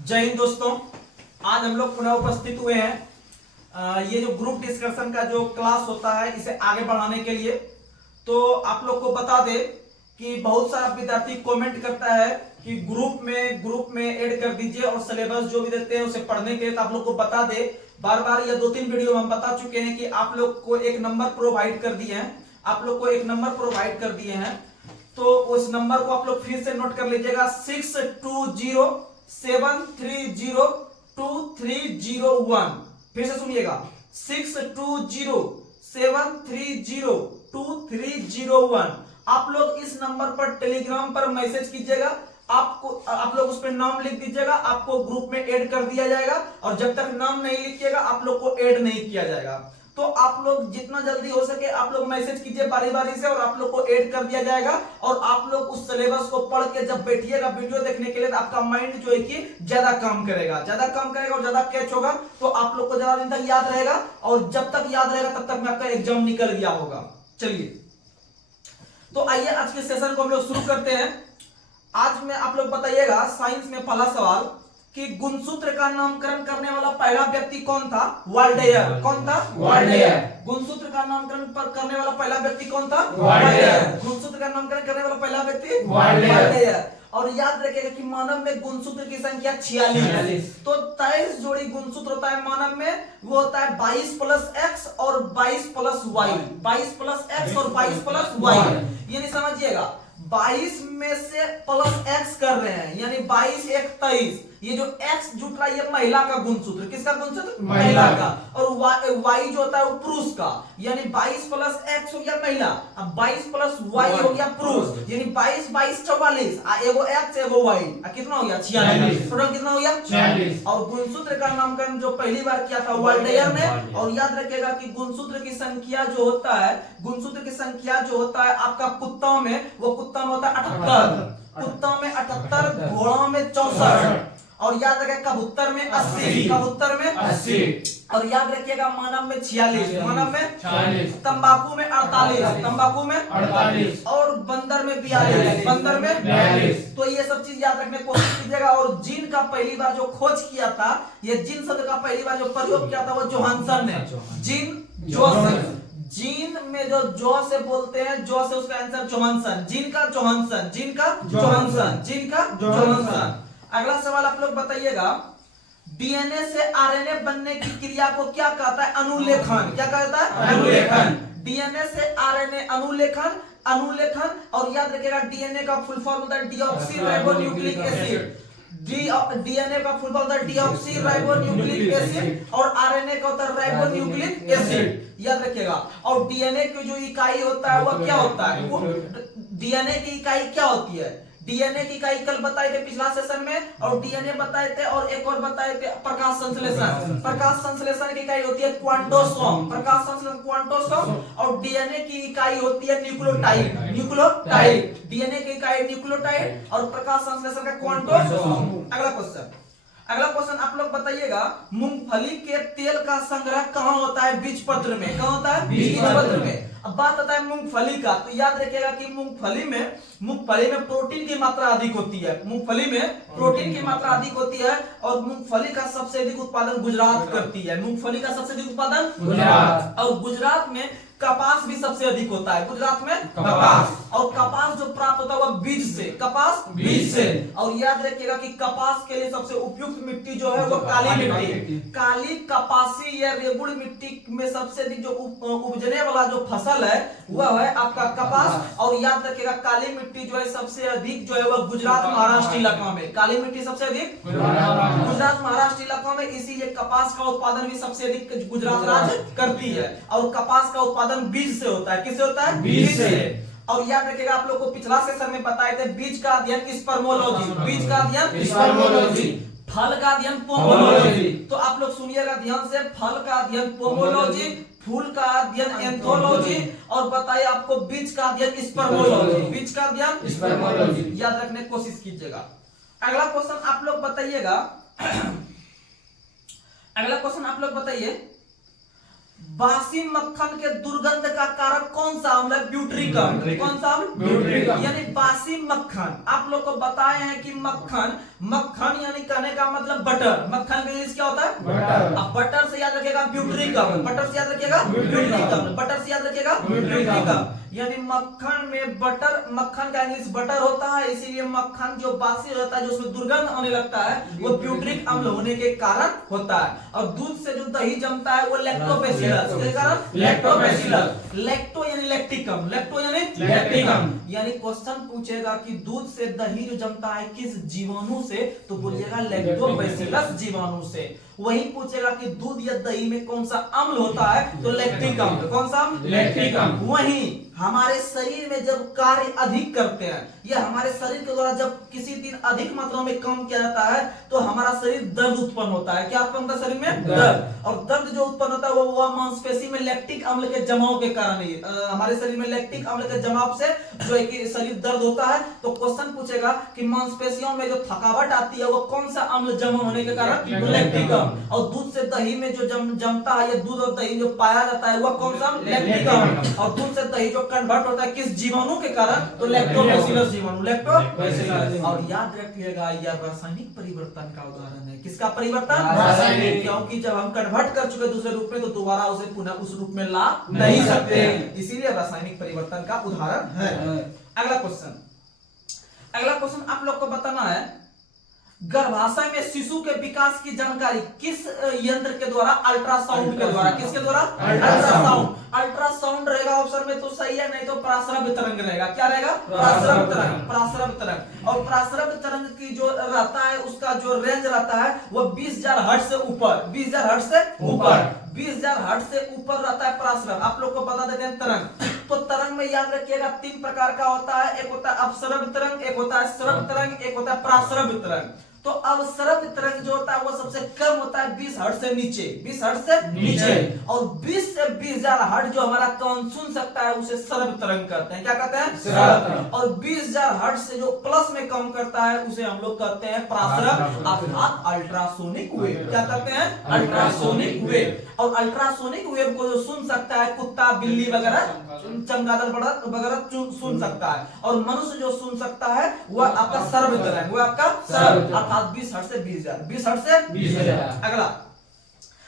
जय हिंद दोस्तों। आज हम लोग पुनः उपस्थित हुए हैं ये जो ग्रुप डिस्कशन का जो क्लास होता है इसे आगे बढ़ाने के लिए। तो आप लोग को बता दे कि बहुत सारा विद्यार्थी कमेंट करता है कि ग्रुप में ऐड कर दीजिए और सिलेबस जो भी देते हैं उसे पढ़ने के लिए। तो आप लोग को बता दे, बार बार या 2-3 वीडियो में हम बता चुके हैं कि आप लोग को एक नंबर प्रोवाइड कर दिए हैं, आप लोग को एक नंबर प्रोवाइड कर दिए हैं। तो उस नंबर को आप लोग फिर से नोट कर लीजिएगा, 6207302301। फिर से सुनिएगा, 6207302301। आप लोग इस नंबर पर टेलीग्राम पर मैसेज कीजिएगा, आप लोग उस पर नाम लिख दीजिएगा, आपको ग्रुप में ऐड कर दिया जाएगा। और जब तक नाम नहीं लिखिएगा आप लोग को ऐड नहीं किया जाएगा। तो आप लोग जितना जल्दी हो सके आप लोग मैसेज कीजिए बारी बारी से और आप लोग को ऐड कर दिया जाएगा। और आप लोग उस सिलेबस को पढ़ के जब बैठिएगा वीडियो देखने के लिए, तो आपका माइंड जो है कि ज्यादा काम करेगा और ज्यादा कैच होगा। तो आप लोग को ज्यादा दिन तक याद रहेगा और जब तक याद रहेगा तब तक में आपका एग्जाम निकल गया होगा। चलिए, तो आइए आज के सेशन को हम लोग शुरू करते हैं। आज में आप लोग बताइएगा, साइंस में पहला सवाल कि गुणसूत्र का नामकरण करने वाला पहला व्यक्ति कौन था? वाल्डेयर। कौन था? वाल्डेयर। गुणसूत्र का नामकरण करने वाला पहला व्यक्ति कौन था? वाल्डेयर। गुणसूत्र का नामकरण करने वाला पहला व्यक्ति वाल्डेयर। और याद रखिएगा कि मानव में गुणसूत्र की संख्या 46। तो 23 जोड़ी गुणसूत्र होता है मानव में, वो होता है 22 प्लस एक्स और 22 प्लस वाई। 22 प्लस एक्स और 22 प्लस वाई, यानी समझिएगा 22 में से प्लस एक्स कर रहे हैं, यानी 22 एक 23। ये जो एक्स जुट रहा है ये महिला का गुणसूत्र। किसका गुणसूत्र? महिला का। और वाई जो होता है वो पुरुष का, यानी 22 प्लस एक्स हो गया महिला, अब 22 प्लस वाई हो गया पुरुष, यानी 22 22 44। एगो एक्स एगो वाई, कितना हो गया? 46। टोटल कितना हो गया? 46। और गुणसूत्र का नामकरण जो पहली बार किया था वाल्डेयर ने। और याद रखिएगा कि गुणसूत्र की संख्या जो होता है, गुणसूत्र की संख्या जो होता है आपका कुत्ता में, वो कुत्ता में होता है 78, कुत्ता में 78, घोड़ा में 64। और याद रखिएगा कबूतर में 80, कबूतर में 80। और याद रखिएगा मानव में 46, मानव में 46, तंबाकू में 48, तंबाकू में 48, और बंदर में 42, बंदर में 42। तो ये सब चीज याद रखने की कोशिश कीजिएगा। और जीन का पहली बार जो खोज किया था, ये जीन शब्द का पहली बार जो प्रयोग किया था वो जोहानसन ने, जीन जोसेफ। जीन में जो जो से बोलते हैं, जो से उसका आंसर जोहानसन, जीन का जोहानसन, जीन का जोहानसन, जीन का जोहानसन। अगला सवाल आप लोग बताइएगा, डीएनए से आरएनए बनने की क्रिया को क्या कहता है? अनुलेखन। क्या कहता है? अनुलेखन। डीएनए से आरएनए अनुलेखन, अनुलेखन। और याद रखिएगा डीएनए का फुल फॉर्म होता है डीऑक्सी राइबोन्यूक्लिक एसिड। डीएनए का फुल फॉर्म होता है डीऑक्सी राइबोन्यूक्लिक एसिड और आरएनए का होता है राइबोन्यूक्लिक एसिड। याद रखिएगा। और डीएनए की जो इकाई होता है वह क्या होता है? डीएनए की इकाई क्या होती है? डीएनए की इकाई कल बताए थे पिछला सेशन में, और डीएनए बताए थे और एक और बताए थे प्रकाश संश्लेषण। प्रकाश संश्लेषण की इकाई होती है क्वांटोसोम, प्रकाश संश्लेषण क्वांटोसोम। और डीएनए की इकाई होती है न्यूक्लियोटाइड, न्यूक्लियोटाइड। डीएनए की इकाई न्यूक्लियोटाइड और प्रकाश संश्लेषण का क्वांटोसोम। अगला क्वेश्चन, अगला क्वेश्चन आप लोग बताइएगा, मूंगफली के तेल का संग्रह कहाँ होता है? बीज पत्र में। कहाँ होता है? बीज पत्र में। अब बात आता है मूंगफली का, तो याद रखिएगा कि मूंगफली में प्रोटीन की मात्रा अधिक होती है, मूंगफली में प्रोटीन की मात्रा अधिक होती है। और मूंगफली का सबसे अधिक उत्पादन गुजरात करती है, मूंगफली का सबसे अधिक उत्पादन गुजरात। और गुजरात में कपास भी सबसे अधिक होता है, गुजरात में कपास। और कपास जो प्राप्त होता है वह बीज से, कपास बीज से। और याद रखिएगा कि कपास के लिए सबसे उपयुक्त मिट्टी जो है वो काली मिट्टी, काली कपासी या रेगुड़ मिट्टी में सबसे अधिक जो उपजने वाला जो फसल है वह है आपका कपास। और याद रखिएगा काली मिट्टी जो है सबसे अधिक जो है वह गुजरात महाराष्ट्र इलाका में, काली मिट्टी सबसे अधिक गुजरात महाराष्ट्र इलाका में, इसीलिए कपास का उत्पादन भी सबसे अधिक गुजरात राज्य करती है। और कपास का उत्पादन बीज से होता है। किससे होता है? बीज से। और याद रखिएगा आप लोग को पिछला सेशन में बताए थे बीज का अध्ययन स्पर्मोलॉजी, बीज का अध्ययन स्पर्मोलॉजी, फल का अध्ययन पोमोलॉजी। तो आप लोग सुनिएगा ध्यान से, फल का अध्ययन पोमोलॉजी, फूल का अध्ययन एंथोलॉजी, और बताइए आपको बीज का अध्ययन स्पर्मोलॉजी, बीज का अध्ययन स्पर्मोलॉजी। याद रखने की कोशिश कीजिएगा। अगला क्वेश्चन आप लोग बताइएगा, अगला क्वेश्चन आप लोग बताइए, बासी मक्खन के दुर्गंध का कारक कौन सा अम्ल है? ब्यूटरिक अम्ल। कौन सा अम्ल? ब्यूटरिक अम्ल। यानी बासी मक्खन, आप लोग को बताए हैं कि मक्खन, मक्खन यानी कहने का मतलब बटर, मक्खन का इंग्लिश क्या होता है? बटर। अब बटर से याद रखिएगा ब्यूटरिक अम्ल, बटर से याद रखिएगा ब्यूटरिक अम्ल, बटर से याद रखिएगा ब्यूटरिक अम्ल। यानी मक्खन में बटर, मक्खन का इंग्लिश बटर होता है, इसीलिए मक्खन जो बासी रहता है, जो उसमें दुर्गंध आने लगता है, वो ब्यूटरिक अम्ल होने के कारण होता है। और दूध से जो दही जमता है वो लैक्टोबैसिलस के कारण, लैक्टोबैसिलस। लैक्टो यानी लैक्टिक अम्ल, लैक्टो यानी लैक्टिक अम्ल। यानी क्वेश्चन पूछेगा कि दूध से दही जो जमता है किस जीवाणु से, तो बोलिएगा लैक्टोबैसिलस जीवाणु से। वही पूछेगा कि दूध या दही में कौन सा अम्ल होता है, तो लैक्टिक अम्ल। कौन सा अम्ल? लैक्टिक अम्ल। वही हमारे शरीर में जब कार्य अधिक करते हैं, या हमारे शरीर के द्वारा जब किसी दिन अधिक मात्रा में काम किया जाता है, तो हमारा शरीर दर्द उत्पन्न होता है। क्या उत्पन्न होता है शरीर में? दर्द। और दर्द जो उत्पन्न होता है वो मांसपेशी में लैक्टिक अम्ल के जमाव के कारण ही, हमारे शरीर में लैक्टिक अम्ल के जमाव से जो है कि शरीर दर्द होता है। तो क्वेश्चन पूछेगा कि मांसपेशियों में जो थकावट आती है वो कौन सा अम्ल जमा होने के कारण? लैक्टिक अम्ल। और दूध से दही में जो जमता है, या दूध और दही जो पाया जाता है, वह कौन सा? लैक्टिक अम्ल। और दूध से दही जो कन्वर्ट होता है किस जीवाणु के कारण? तो लैक्टोबैसिलस जीवाणु, लैक्टोबैसिलस। और याद रखिएगा यह रासायनिक परिवर्तन का उदाहरण है। किसका परिवर्तन? रासायनिक। क्योंकि जब हम कन्वर्ट कर चुके दूसरे रूप में, तो दोबारा उसे पुनः उस रूप में ला नहीं सकते, इसीलिए रासायनिक परिवर्तन का उदाहरण है। अगला क्वेश्चन, अगला क्वेश्चन आप लोग को बताना है, गर्भाशय में शिशु के विकास की जानकारी किस यंत्र के द्वारा? अल्ट्रासाउंड के द्वारा। किसके द्वारा? अल्ट्रासाउंड। अल्ट्रासाउंड रहेगा ऑप्शन में तो सही है, नहीं तो प्रासरव तरंग रहेगा। क्या रहेगा? प्रासरव तरंग, प्रासरव तरंग। और प्रासरव तरंग की जो रहता है, उसका जो रेंज रहता है वो 20,000 हर्ट्ज से ऊपर, 20,000 हर्ट्ज से ऊपर, 20,000 हर्ट्ज से ऊपर रहता है प्रासरव। आप लोग को बता देते हैं तरंग। तो तरंग में याद रखिएगा 3 प्रकार का होता है, एक होता है अपसरव तरंग, एक होता है सरव तरंग, एक होता है प्रासरव तरंग। तो अवसरव तरंग जो होता है वो सबसे कम होता है 20 हर्ट्ज से नीचे, 20 हर्ट्ज से नीचे। और 20 से 20,000 हर्ट्ज जो हमारा कान सुन सकता है उसे सरव तरंग कहते हैं। क्या कहते हैं? सरव तरंग। और 20,000 हर्ट्ज से जो प्लस में कम करता है उसे हम लोग कहते हैं प्रासरव, अर्थात अल्ट्रासोनिक वेव। क्या कहते हैं? Ultrasonic wave. और अल्ट्रासोनिक वेव को जो सुन सकता है कुत्ता, बिल्ली वगैरह, चमगादड़ वगैरह सुन सकता है। और मनुष्य जो सुन सकता है वह आपका सरव तरंग, वह आपका सरव, 20 हर्ट्ज से 20,000, 20 हर्ट्ज से 20,000। अगला,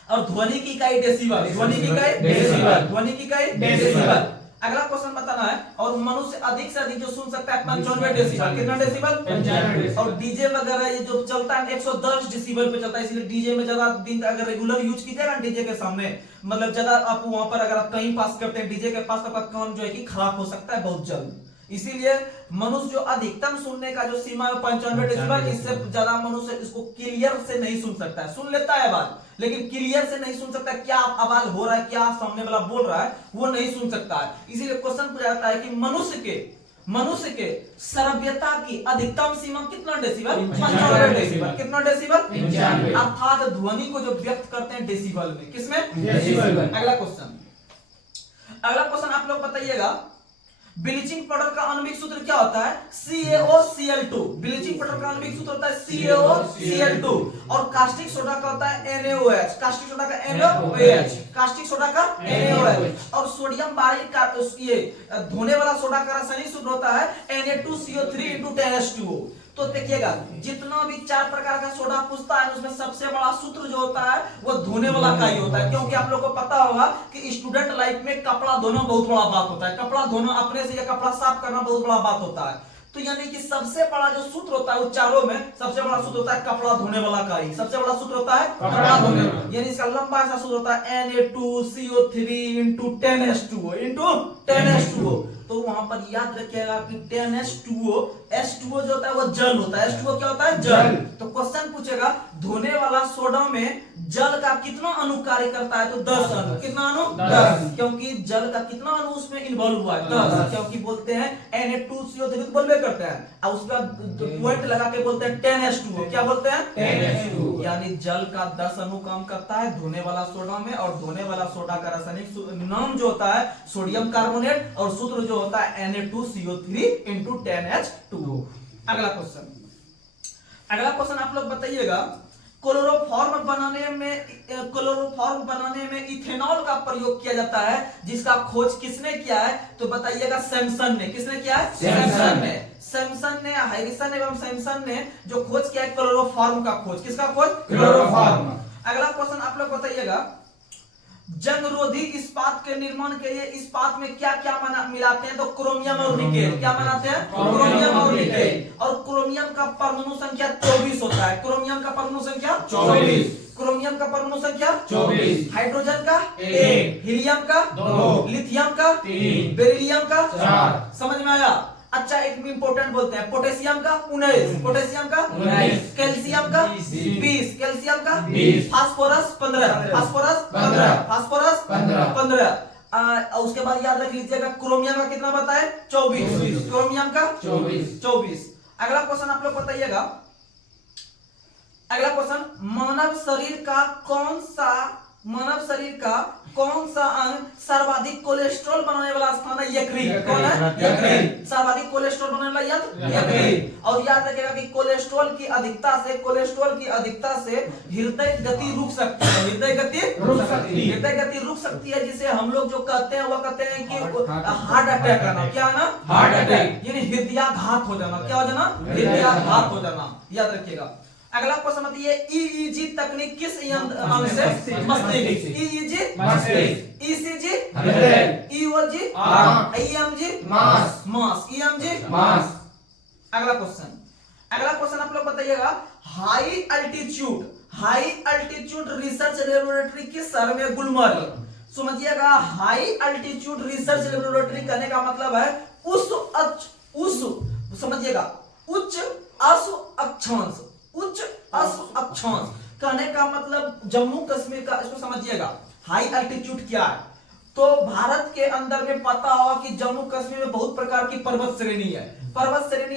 और ध्वनि की इकाई डेसिबल, ध्वनि की इकाई डेसिबल, ध्वनि की इकाई डेसिबल। अगला क्वेश्चन बताना है, और मनुष्य अधिक से अधिक जो सुन सकता है 95 डेसिबल। कितना डेसिबल? 95। और डीजे वगैरह ये जो चलता है 110 डेसिबल पे चलता है, इसलिए डीजे में ज्यादा दिन अगर रेगुलर यूज कीजिएगा डीजे के सामने, मतलब ज्यादा आप वहां पर अगर आप कहीं पास करते हैं डीजे के पास, तो आपका कान जो है कि खराब हो सकता है बहुत जल्द। इसीलिए मनुष्य जो अधिकतम सुनने का जो सीमा है 95 डेसिबल, इससे ज्यादा मनुष्य इसको क्लियर से नहीं सुन सकता है। सुन लेता है आवाज, लेकिन क्लियर से नहीं सुन सकता, क्या आवाज हो रहा है, क्या सामने वाला बोल रहा है वो नहीं सुन सकता है। इसीलिए क्वेश्चन पूछा जाता है कि मनुष्य के श्रव्यता की अधिकतम सीमा कितना डेसिबल? 95 डेसिबल। कितना डेसिबल? 95। अर्थात ध्वनि को जो व्यक्त करते हैं डेसिबल में, किसमें? डेसिबल में। अगला क्वेश्चन, अगला क्वेश्चन आप लोग बताइएगा, ब्लीचिंग पाउडर का आणविक सूत्र क्या होता है? CaOCl2। ब्लीचिंग पाउडर का आणविक सूत्र होता है CaOCl2। और कास्टिक सोडा का होता है NaOH। कास्टिक सोडा का NaOH, कास्टिक सोडा का NaOH। और सोडियम बारिक का ये धोने वाला सोडा का रासायनिक सूत्र होता है Na2CO3 10H2O। तो देखिएगा जितना भी 4 प्रकार का सोडा पूछता है उसमें सबसे बड़ा सूत्र जो होता है वो धोने वाला का ही होता है। क्योंकि आप लोग को पता होगा कि स्टूडेंट लाइफ में कपड़ा धोना बहुत बड़ा बात होता है, कपड़ा धोना अपने से या कपड़ा साफ करना बहुत बड़ा बात होता है। तो यानी कि सबसे बड़ा जो सूत्र होता है वो चारों में सबसे बड़ा सूत्र होता है कपड़ा धोने वाला का ही, सबसे बड़ा सूत्र होता है कपड़ा धोने वाला। यानी इसका लंबा सा सूत्र होता है Na2CO3 10H2O 10H2O। तो वहां पर याद रखिएगा कि 10H2O, H2O जो होता है वो जल होता है। H2O क्या होता है? जल। तो क्वेश्चन पूछेगा धोने वाला सोडा में जल का कितना अणु कार्य करता है? तो 10 अणु। कितना अणु? 10। क्योंकि जल का कितना अणु उसमें इन्वॉल्व हुआ है? 10। क्योंकि बोलते हैं Na2CO3 बोलबे करते हैं, और उसका पॉइंट लगा के बोलते हैं 10H2O। क्या बोलते हैं? 10H2O। यानी जल का 10 अणु काम करता है धोने वाला सोडा में। और धोने वाला सोडा का रासायनिक नाम जो होता है सोडियम कार्बोनेट, और सूत्र जो होता है Na2CO3 10H2O। अगला क्वेश्चन, अगला क्वेश्चन आप लोग बताइएगा क्लोरोफॉर्म बनाने में इथेनॉल का प्रयोग किया जाता है, जिसका खोज किसने किया है? तो बताइएगा सैमसन ने। किसने किया है? सैमसन ने हैरिसन एवं सैमसन ने जो खोज किया है क्लोरोफॉर्म का खोज। किसका खोज? क्लोरोफॉर्म। अगला क्वेश्चन आप लोग बताइएगा, जंगरोधी इस्पात के निर्माण के लिए इस्पात में क्या क्या मिलाते हैं? तो क्रोमियम और निकेल। क्या बनाते हैं? क्रोमियम और निकेल। और क्रोमियम का परमाणु संख्या 24 होता है। क्रोमियम का परमाणु संख्या 24। क्रोमियम का परमाणु संख्या 24। हाइड्रोजन का 1, हीलियम का 2, लिथियम का 3, बेरिलियम का 4। समझ में आया? अच्छा, एक इंपोर्टेंट बोलते हैं, पोटेशियम का 19, पोटेशियम का 19, कैल्शियम का 20, कैल्शियम का 20, फास्फोरस 15, फास्फोरस 15, फास्फोरस 15। उसके बाद याद रख लीजिएगा क्रोमियम का कितना बताए? 24, क्रोमियम का 24। अगला क्वेश्चन आप लोग बताइएगा, अगला क्वेश्चन, मानव शरीर का कौन सा अंग सर्वाधिक कोलेस्ट्रॉल बनाने वाला स्थान है? यकृत। कौन है? यकृत। सर्वाधिक कोलेस्ट्रॉल बनाने वाला यंत्र यकृत। और याद रखिएगा कि कोलेस्ट्रॉल की अधिकता से हृदय गति रुक सकती है। हृदय गति रुक सकती है, जिसे हम लोग जो कहते हैं, वो कहते हैं कि हार्ट अटैक आना। क्या आना? हार्ट अटैक, यानी हृदयाघात हो जाना। क्या हो जाना? हृदयाघात हो जाना। याद रखिएगा। अगला क्वेश्चन बताइए, ईईजी तकनीक किस अंग से? मस्तिष्क। ईईजी मस्तिष्क, ईसीजी हृदय, ईओजी आंख, ईएमजी मांस, ईएमजी मांस। अगला क्वेश्चन आप लोग बताइएगा, हाई अल्टीट्यूड रिसर्च लेबोरेटरी किस शहर में? गुलमर्ग। समझिएगा, हाई अल्टीट्यूड रिसर्च लेबोरेटरी कहने का मतलब है समझिएगा उच्च अक्षांश कहने का मतलब जम्मू कश्मीर का। इसको समझिएगा, हाई अल्टीट्यूड क्या है? तो भारत के अंदर में पता होगा कि जम्मू कश्मीर में बहुत प्रकार की पर्वत श्रेणी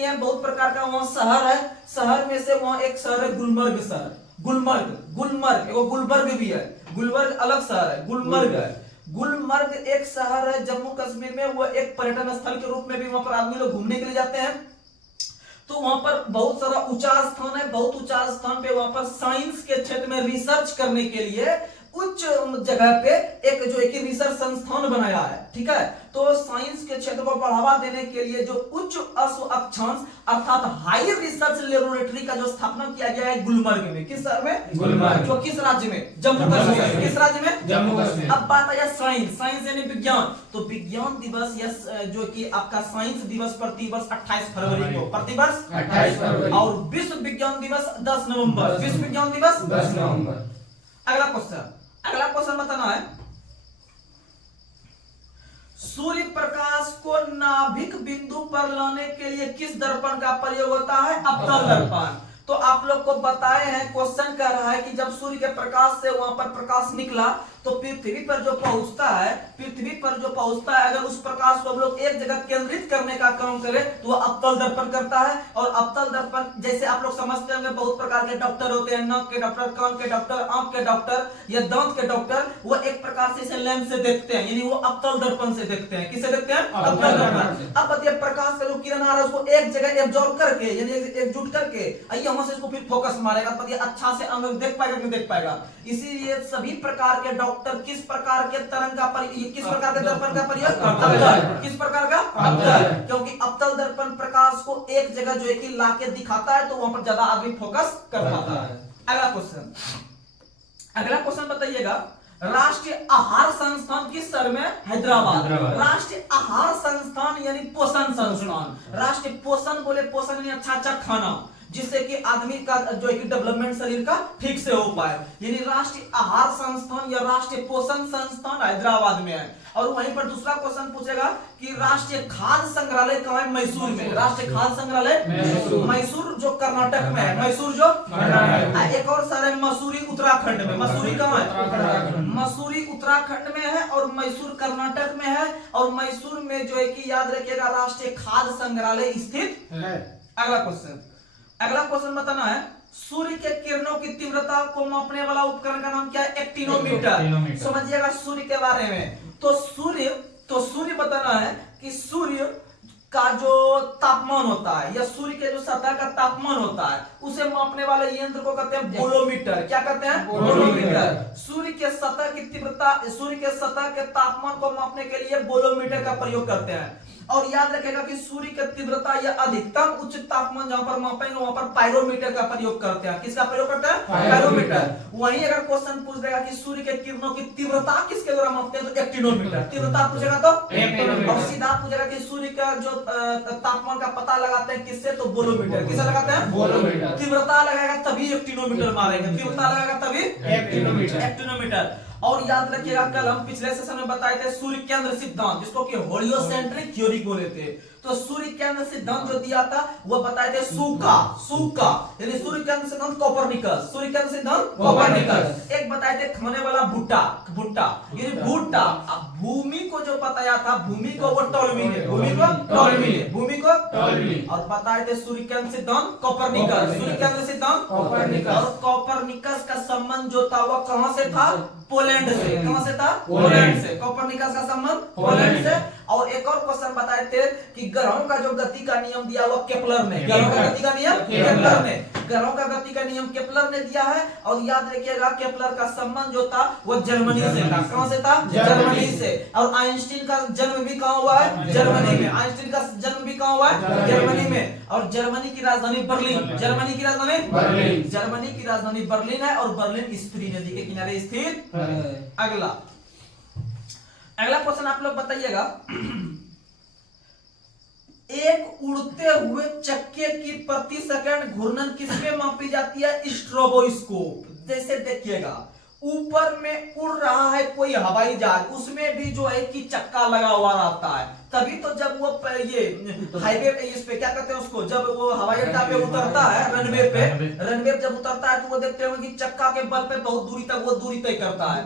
है, बहुत प्रकार का वहां शहर है। शहर में से वहां एक शहर है गुलमर्ग शहर। गुलमर्ग एगो गुलबर्ग भी है, गुलबर्ग अलग शहर है, गुलमर्ग है। गुलमर्ग एक शहर है जम्मू कश्मीर में, वो एक पर्यटन स्थल के रूप में भी वहां पर आदमी लोग घूमने के लिए जाते हैं। तो वहां पर बहुत सारा ऊंचा स्थान है, बहुत ऊंचा स्थान पे वहां पर साइंस के क्षेत्र में रिसर्च करने के लिए उच्च जगह पे एक जो एक रिसर्च संस्थान बनाया है। ठीक है, तो साइंस के क्षेत्र को बढ़ावा देने के लिए जो उच्च अक्षांश अर्थात हाई रिसर्च लेबोरेटरी का जो स्थापना किया गया है गुलमर्ग में। किस शहर में? गुलमर्ग। जो किस राज्य में? जम्मू कश्मीर। किस राज्य में? जम्मू कश्मीर। अब बात आया साइंस यानी विज्ञान। तो विज्ञान दिवस जो कि आपका साइंस दिवस प्रतिवर्ष 28 फरवरी को, प्रतिवर्ष 28 फरवरी, और विश्व विज्ञान दिवस 10 नवंबर। विश्व विज्ञान दिवस 10 नवंबर। अगला क्वेश्चन बताना है, सूर्य प्रकाश को नाभिक बिंदु पर लाने के लिए किस दर्पण का प्रयोग होता है? अवतल दर्पण। तो आप लोग को बताए हैं, क्वेश्चन कह रहा है कि जब सूर्य के प्रकाश से वहां पर प्रकाश निकला तो पृथ्वी पर जो पहुंचता है, अगर उस प्रकाश को हम लोग एक जगह केंद्रित करने का काम करें तो वह अवतल दर्पण करता है। और अवतल दर्पण जैसे आप लोग समझते होंगे, बहुत प्रकार के डॉक्टर होते हैं, नाक के डॉक्टर, कान के डॉक्टर, आंख के डॉक्टर या दांत के डॉक्टर, वो एक प्रकार से इसे लेंस से देखते हैं, यानी वो अवतल दर्पण से देखते हैं। किससे देखते हैं? अवतल दर्पण। अब बताइए, प्रकाश का जो किरण आ रहा है उसको एक जगह एब्जॉर्ब करके, यानी एकजुट करके वहां से इसको फिर फोकस मारेगा, बताइए अच्छा से अंग देख पाएगा कि नहीं देख पाएगा। इसीलिए सभी प्रकार के डॉक्टर किस प्रकार के तरंग का किस प्रकार के दर्पण का प्रयोग? अवतल। किस प्रकार का? अवतल। क्योंकि अवतल दर्पण प्रकाश को एक जगह जो है कि लाके दिखाता है, तो वहां पर ज्यादा आदमी फोकस कर पाता है। अगला क्वेश्चन बताइएगा, राष्ट्रीय आहार संस्थान किस शहर में? हैदराबाद। राष्ट्रीय आहार संस्थान यानी पोषण संस्थान। राष्ट्रीय पोषण बोले, पोषण यानी अच्छा खाना, जिससे कि आदमी का जो है कि डेवलपमेंट शरीर का ठीक से हो पाए, यानी राष्ट्रीय आहार संस्थान या राष्ट्रीय पोषण संस्थान हैदराबाद में है। और वहीं पर दूसरा क्वेश्चन पूछेगा कि राष्ट्रीय खाद्य संग्रहालय कहाँ है? मैसूर में। राष्ट्रीय खाद्य संग्रहालय मैसूर जो कर्नाटक में है, मैसूर जो एक और शहर है मसूरी उत्तराखंड में। मसूरी कहाँ है? मसूरी उत्तराखंड में है और मैसूर कर्नाटक में है। और मैसूर में जो है कि याद रखिएगा राष्ट्रीय खाद्य संग्रहालय स्थित है। अगला क्वेश्चन बताना है, सूर्य के किरणों की तीव्रता को मापने वाला उपकरण का नाम क्या है? एक्टिनोमीटर। समझिएगा सूर्य के बारे में। तो सूर्य बताना है कि सूर्य का जो तापमान होता है या सूर्य के जो सतह का तापमान होता है उसे मापने वाले यंत्र को कहते हैं बोलोमीटर। क्या कहते हैं? बोलोमीटर। सूर्य के सतह की तीव्रता, सूर्य के सतह के तापमान को मापने के लिए बोलोमीटर का प्रयोग करते हैं। और याद रखेगा कि सूर्य की तीव्रता या अधिकतम उच्च तापमान जहां पर मापेंगे वहां पर पायरोमीटर का प्रयोग करते हैं। किसका प्रयोग करते हैं? पायरोमीटर। वहीं अगर क्वेश्चन पूछ देगा कि सूर्य के किरणों की तीव्रता किसके द्वारा मापते हैं तो एक्टिनोमीटर। तीव्रता पूछेगा तो और सीधा पूछेगा कि सूर्य का जो तापमान का पता लगाते हैं किससे तो बोलोमीटर। किससे लगाते हैं? बोलोमीटर। तीव्रता लगाएगा तभी एक्टिनोमीटर मारेंगे, तीव्रता लगाएगा तभी एक्टिनोमीटर। और याद रखिएगा कल हम पिछले सेशन में बताए थे सूर्य केंद्र सिद्धांत, जिसको कि हेलियोसेंट्रिक थ्योरी बोले थे। तो सूर्य केंद्र सिद्धांत जो दिया था वो बताए थे सूका यानी सूर्य केंद्र सिद्धांत कोपरनिकस। सूर्य केंद्र सिद्धांत कोपरनिकस। एक बताए थे खाने वाला भुट्टा यानी भुट्टा। भूमि को जो बताया था भूमि को वो टॉलमी ने, भूमि को और बताए थे सूर्य केंद्र सिद्धांत कोपरनिकस। सूर्य केंद्र सिद्धांत कोपरनिकस। और कोपरनिकस का संबंध जो था वो कहां से था? पोलैंड से। कहां से था? पोलैंड से। कोपरनिकस का संबंध पोलैंड से। और एक और क्वेश्चन बताए थे कि ग्रहों का जो गति का नियम दिया हुआ केपलर ने। ग्रहों का गति का नियम केपलर ने। ग्रहों का गति का नियम केपलर ने दिया है। और याद रखिएगा केपलर का संबंध जो था वो जर्मनी से था। कहां से था? जर्मनी से। और आइंस्टीन का जन्म भी कहां हुआ है? जर्मनी में। आइंस्टीन का जन्म भी कहां हुआ है? जर्मनी में। और जर्मनी की राजधानी बर्लिन। जर्मनी की राजधानी बर्लिन। जर्मनी की राजधानी बर्लिन है और बर्लिन स्प्री नदी के किनारे स्थित है। अगला क्वेश्चन आप लोग बताइएगा। एक उड़ते हुए चक्के की प्रति सेकंड घूर्णन किसमें मापी जाती है? स्ट्रोबोस्कोप। जैसे देखिएगा ऊपर में उड़ रहा है कोई हवाई जहाज, उसमें भी जो है कि चक्का लगा हुआ रहता है। तभी तो जब वो ये हाईवे इस पे क्या कहते हैं उसको, जब वो हवाई अड्डा पे उतरता है रनवे पे जब उतरता है तो वो देखते हैं कि चक्का के बल पे बहुत दूरी तक वो दूरी तय करता है।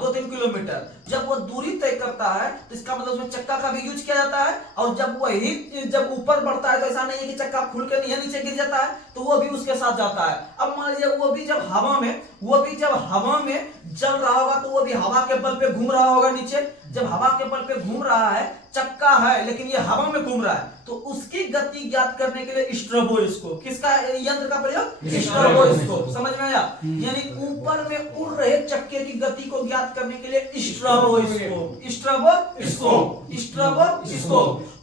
2-3 किलोमीटर जब वो दूरी तय करता है तो इसका मतलब उसमें चक्का का भी यूज किया जाता है। और जब वही जब ऊपर बढ़ता है तो ऐसा नहीं है कि चक्का खुल के नीचे गिर जाता है, तो वो भी उसके साथ जाता है। अब मान लीजिए वो भी जब हवा में चल रहा होगा तो वो भी हवा के बल पे घूम रहा होगा नीचे। जब हवा के बल पे घूम रहा है, चक्का है लेकिन ये हवा में घूम रहा है, तो उसकी गति ज्ञात करने के लिए स्ट्रोबोस्कोप, किसका यंत्र का प्रयोग? स्ट्रोबोस्कोप। समझ में आया? यानी ऊपर में उड़ रहे चक्के की गति को ज्ञात करने के लिए स्ट्रोबोस्कोप।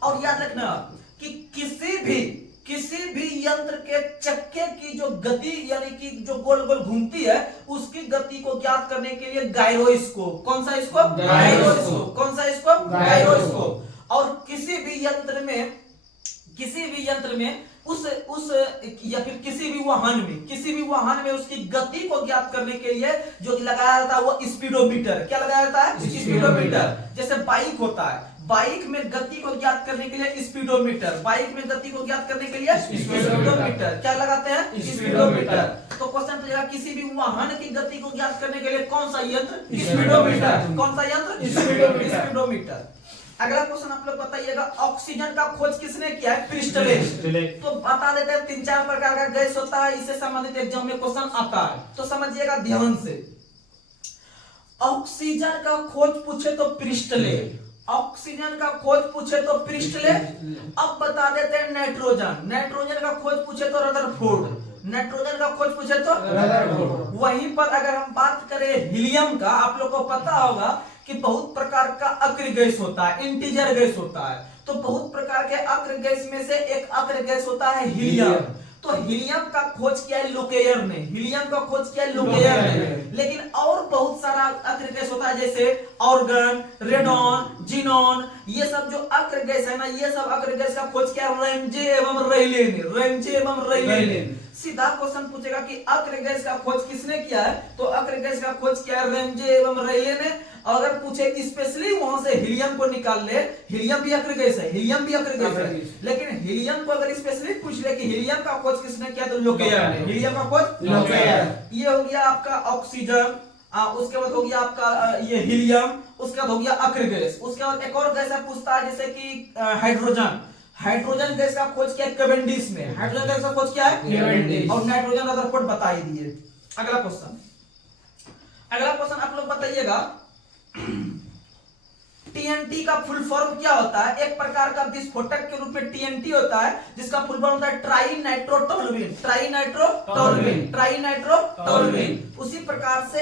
और याद रखना कि किसी भी यंत्र के चक्के की जो गति यानी कि जो गोल गोल घूमती है उसकी गति को ज्ञात करने के लिए गायरोस्कोप। कौन सा स्कोप? गायरोस्कोप। कौन सा स्कोप? गायरोस्कोप। और किसी भी यंत्र में उस या फिर किसी भी वाहन में उसकी गति को ज्ञात करने के लिए जो लगाया जाता है वो स्पीडोमीटर। क्या लगाया जाता है? स्पीडोमीटर। जैसे बाइक होता है, बाइक में गति को ज्ञात करने के लिए स्पीडोमीटर। क्या लगाते हैं? स्पीडोमीटर। तो क्वेश्चन पूछेगा किसी भी वाहन की गति को ज्ञात करने के लिए कौन सा यंत्र? स्पीडोमीटर। कौन सा यंत्र? स्पीडोमीटर। अगला क्वेश्चन आप लोग बताइएगा, ऑक्सीजन का खोज किसने किया है? प्रिस्टले। तो बता देते हैं 3-4 प्रकार का गैस होता है, इससे संबंधित एग्जाम में क्वेश्चन आता है, तो समझिएगा ध्यान से। ऑक्सीजन का खोज पूछे तो प्रिस्टले। अब बता देते हैं नाइट्रोजन का खोज पूछे तो रदरफोर्ड। वहीं पर अगर हम बात करें हीलियम का, आप लोग को पता होगा कि बहुत प्रकार का अक्र गैस होता है, इंटीजर गैस होता है। तो बहुत प्रकार के अक्र गैस में से एक अक्र गैस होता है हीलियम। तो हीलियम का खोज किया है लोकेयर ने। लेकिन और बहुत सारा अक्र गैस होता है जैसे ऑर्गन, रेडॉन, जीनॉन, ये सब जो अक्र गैस है ना, ये सब अक्र गैस का खोज किया रैमजे एवं रेयलेन। सीधा क्वेश्चन पूछेगा कि अक्र गैस का खोज किसने किया है? तो अक्र गैस का खोज किया है रैमजे एवं रेयलेन ने। अगर पूछे स्पेशली वहां से हीलियम को निकाल ले, हीलियम भी अक्र गैस है, लेकिन हीलियम को अगर स्पेशली पूछ ले कि हीलियम का खोज किसने किया तो लोकेयर ने। हीलियम का खोज लोकेयर। ये हो गया आपका ऑक्सीजन, उसके बाद हो गया आपका ये हीलियम, उसके बाद हो गया अक्र गैस। उसके बाद एक और गैस पूछता है जैसे कि हाइड्रोजन गैस का खोज किया कैवेंडिश ने। हाइड्रोजन गैस का खोज किया है कैवेंडिश। और नाइट्रोजन रदरफोर्ड बता ही दिए। अगला क्वेश्चन आप लोग बताइएगा, टीएनटी का फुल फॉर्म क्या होता है? एक प्रकार का विस्फोटक के रूप में टीएनटी होता है, जिसका फुल फॉर्म होता है trinitrotoluene. Trinitrotoluene, trinitrotoluene. उसी प्रकार से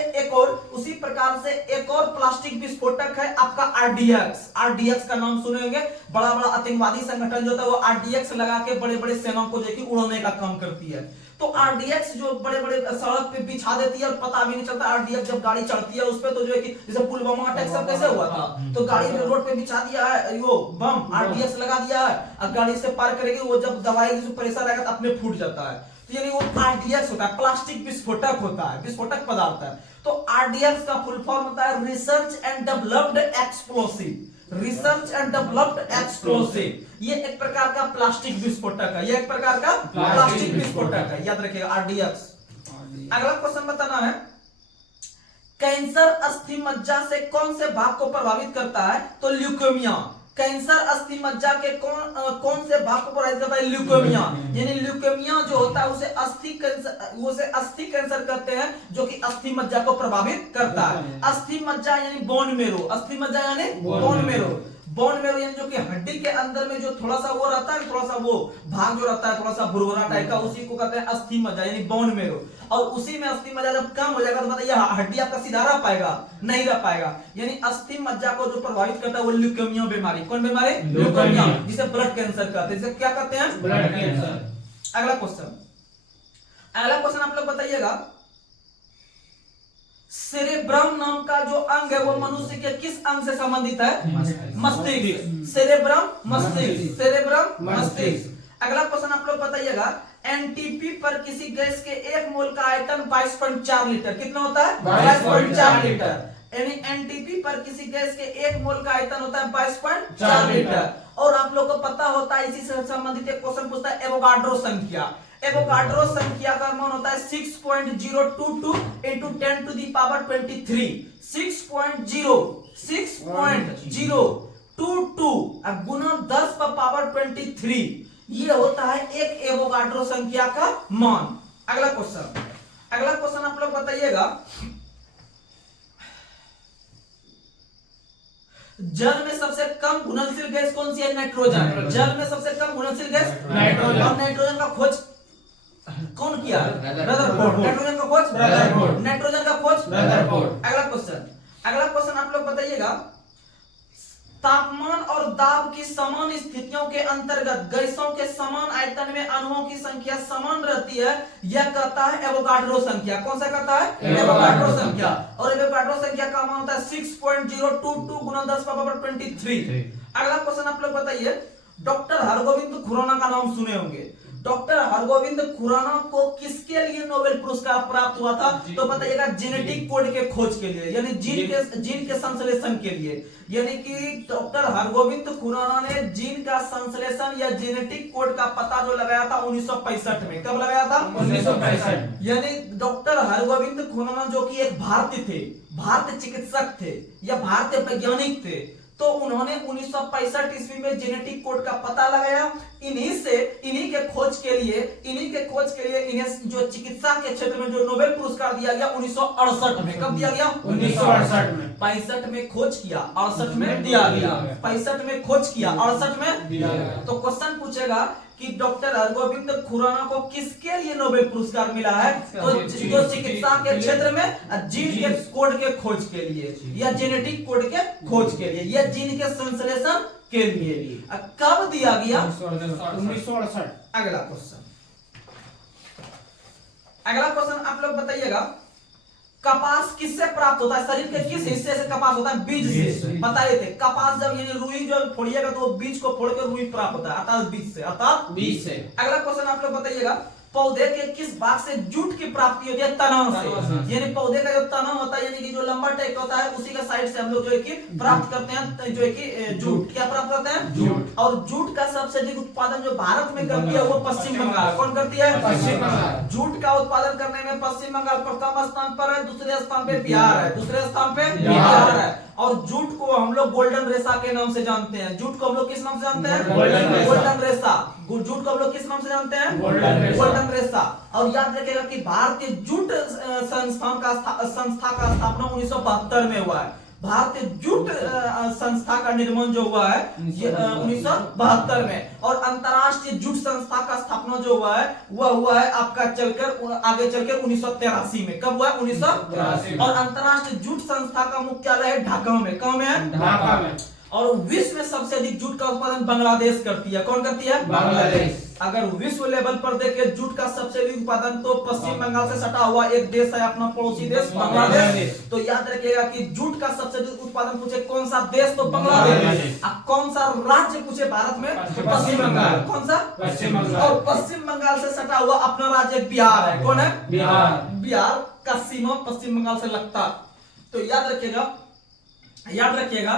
एक और प्लास्टिक विस्फोटक है आपका आरडीएक्स। आरडीएक्स का नाम सुने होंगे, बड़ा बड़ा आतंकवादी संगठन जो होता है वो आरडीएक्स लगा के बड़े बड़े सेना को जो कि उड़ाने का काम करती है। तो आरडीएक्स जो बड़े बड़े सड़क पे बिछा देती है और पता भी नहीं चलता। आरडीएक्स जब गाड़ी चढ़ती है उस पे तो जो है कि जैसे पुलवामा अटैक सब कैसे हुआ था, तो गाड़ी में रोड पे बिछा दिया है वो बम, आरडीएक्स लगा दिया है, अब गाड़ी से पार करेगी, वो जब दवाई जो प्रेशर आएगा तो अपने फूट जाता है। तो यानी वो आरडीएक्स होता है, प्लास्टिक विस्फोटक होता है, विस्फोटक पदार्थ है। तो आरडीएक्स का फुल फॉर्म होता है research and developed explosive. Research and developed explosive, ये एक प्रकार का प्लास्टिक विस्फोटक है, ये एक प्रकार का प्लास्टिक विस्फोटक है, याद रखिएगा आरडीएक्स। अगला क्वेश्चन बताना है, कैंसर अस्थि मज्जा से कौन से भाग को प्रभावित करता है? तो ल्यूकेमिया। कैंसर अस्थि मज्जा के कौन से भाग को प्रभावित करता है? ल्यूकेमिया। यानी ल्यूकेमिया जो होता है उसे अस्थि कैंसर कहते हैं, जो कि अस्थि मज्जा को प्रभावित करता है। अस्थि मज्जा यानी बोन मेरो, अस्थि मज्जा यानी बोन मेरो। बोन मेरो यानी जो कि हड्डी के अंदर में जो थोड़ा सा वो रहता है, थोड़ा सा वो भाग जो रहता है थोड़ा सा भुरभुरा टाइप का, उसी को कहते हैं अस्थि मज्जा यानी बोन मेरो। और उसी में अस्थि मज्जा जब कम हो जाएगा तो बताइए हड्डी आपका सीधा रह पाएगा? नहीं रह पाएगा। यानी अस्थि मज्जा को जो प्रभावित करता है वो ल्यूकेमिया बीमारी। कौन बीमारी? ल्यूकेमिया, जिसे ब्लड कैंसर कहते हैं। जिसे क्या कहते हैं? Blood cancer. अगला क्वेश्चन आप लोग बताइएगा, सेरेब्रम नाम का जो अंग है वो मनुष्य के किस अंग से संबंधित है? मस्तिष्क। सेरेब्रम मस्तिष्क, सेरेब्रम मस्तिष्क। अगला क्वेश्चन आप लोग बताइएगा, एनटीपी पर किसी गैस के 1 मोल का आयतन 22.4 लीटर कितना होता है? 22.4 लीटर। यानी एनटीपी पर किसी गैस के 1 मोल का आयतन होता है 22.4 लीटर। और आप लोग को पता होता है, इसी से संबंधित एक क्वेश्चन पूछता है एवोगाड्रो संख्या। एवोगाड्रो संख्या का मान होता है 6.022 into 10 to the power 23। 6.022 गुना 10 पर पावर 23, ये होता है एक एवोगाड्रो संख्या का मान। अगला क्वेश्चन आप लोग बताइएगा, जल में सबसे कम घुलनशील गैस कौन सी है? नाइट्रोजन। जल में सबसे कम घुलनशील गैस नाइट्रोजन। और नाइट्रोजन का खोज कौन किया? रदरफोर्ड। नाइट्रोजन का खोज रदरफोर्ड। नाइट्रोजन का खोज रदरफोर्ड। अगला क्वेश्चन आप लोग बताइएगा, तापमान और दाब की समान स्थितियों के अंतर्गत गैसों के समान आयतन में अणुओं की संख्या समान रहती है, यह कहता है एवोगाड्रो संख्या। कौन सा कहता है? एवोगाड्रो संख्या। और एवोगाड्रो संख्या का मान होता है 6.022 गुना 10 का पावर 23। अगला क्वेश्चन आप लोग बताइए, डॉक्टर हरगोविंद खुराना का नाम सुने होंगे। डॉक्टर हरगोविंद खुराना को किसके लिए नोबेल पुरस्कार प्राप्त हुआ था? तो बताइएगा जेनेटिक कोड के खोज के लिए, यानी जीन के संश्लेषण के लिए। यानी कि डॉक्टर हरगोविंद खुराना ने जीन का संश्लेषण या जेनेटिक कोड का पता जो लगाया था 1965 में। कब लगाया था? 1965। यानी डॉक्टर हरगोविंद खुराना जो कि एक भारतीय थे, भारतीय चिकित्सक थे या भारतीय वैज्ञानिक थे, तो उन्होंने 1965 ईस्वी में जेनेटिक कोड का पता लगाया। इन्हीं के खोज के लिए इन्हें जो चिकित्सा के क्षेत्र में जो नोबेल पुरस्कार दिया गया 1968 में। कब दिया गया? 1968 में। 65 में खोज किया, 68 में दिया गया। 65 में खोज किया, 68 में दिया गया। तो क्वेश्चन पूछेगा कि डॉक्टर हरगोविंद खुराना को किसके लिए नोबेल पुरस्कार मिला है? तो जो चिकित्सा के क्षेत्र में जीन के कोड के खोज के लिए या जेनेटिक कोड के खोज के लिए या जीन के संश्लेषण के लिए। कब दिया गया? 1968। अगला क्वेश्चन आप लोग बताइएगा, कपास किससे प्राप्त होता है? शरीर के किस हिस्से से कपास होता है? बीज से। बताए थे कपास जब यानी रुई जो फोड़िएगा तो बीज को फोड़कर रुई प्राप्त होता है, अर्थात बीज से। अगला क्वेश्चन आप लोग बताइएगा, पौधे के किस भाग से जूट की प्राप्ति होती है? तना से। यानी पौधे का जो तना होता है, यानी कि जो लंबा टाइप होता है, उसी का साइड से हम लोग जो है कि प्राप्त करते हैं, जो है कि जूट। क्या प्राप्त करते हैं? जूट। और जूट का सबसे अधिक उत्पादन जो भारत में करती है वो पश्चिम बंगाल। कौन करती है? पश्चिम बंगाल। जूट का उत्पादन करने में पश्चिम बंगाल प्रथम स्थान पर है, दूसरे स्थान पे बिहार है, दूसरे स्थान पे बिहार है। और जूट को हम लोग गोल्डन रेशा के नाम से जानते हैं। जूट को हम लोग किस नाम से जानते हैं? गोल्डन रेशा। जूट को हम लोग किस नाम से जानते हैं? गोल्डन रेशा। और याद रखिएगा कि भारतीय जूट संस्था का स्थापना 1972 में हुआ है। भारतीय जूट संस्था का निर्माण जो हुआ है 1972 में, और अंतरराष्ट्रीय जूट संस्था का स्थापना जो हुआ है वह हुआ है आपका चलकर आगे चलकर 1983 में। कब हुआ है? 1983। और अंतरराष्ट्रीय जूट संस्था का मुख्यालय है ढाका में। कहाँ में है? ढाका में। और विश्व में सबसे अधिक जूट का उत्पादन बांग्लादेश करती है। कौन करती है? बांग्लादेश। अगर विश्व लेवल पर देखें जूट का सबसे अधिक उत्पादन तो पश्चिम बंगाल से सटा हुआ एक देश है अपना पड़ोसी देश बांग्लादेश। तो याद रखिएगा कि जूट का सबसे अधिक उत्पादन पूछे कौन सा देश तो बांग्लादेश। अब कौन सा राज्य पूछे भारत में? पश्चिम बंगाल। कौन सा? पश्चिम बंगाल। और पश्चिम बंगाल से सटा हुआ अपना राज्य बिहार है। कौन है? बिहार। बिहार का सीमा पश्चिम बंगाल से लगता। तो याद रखिएगा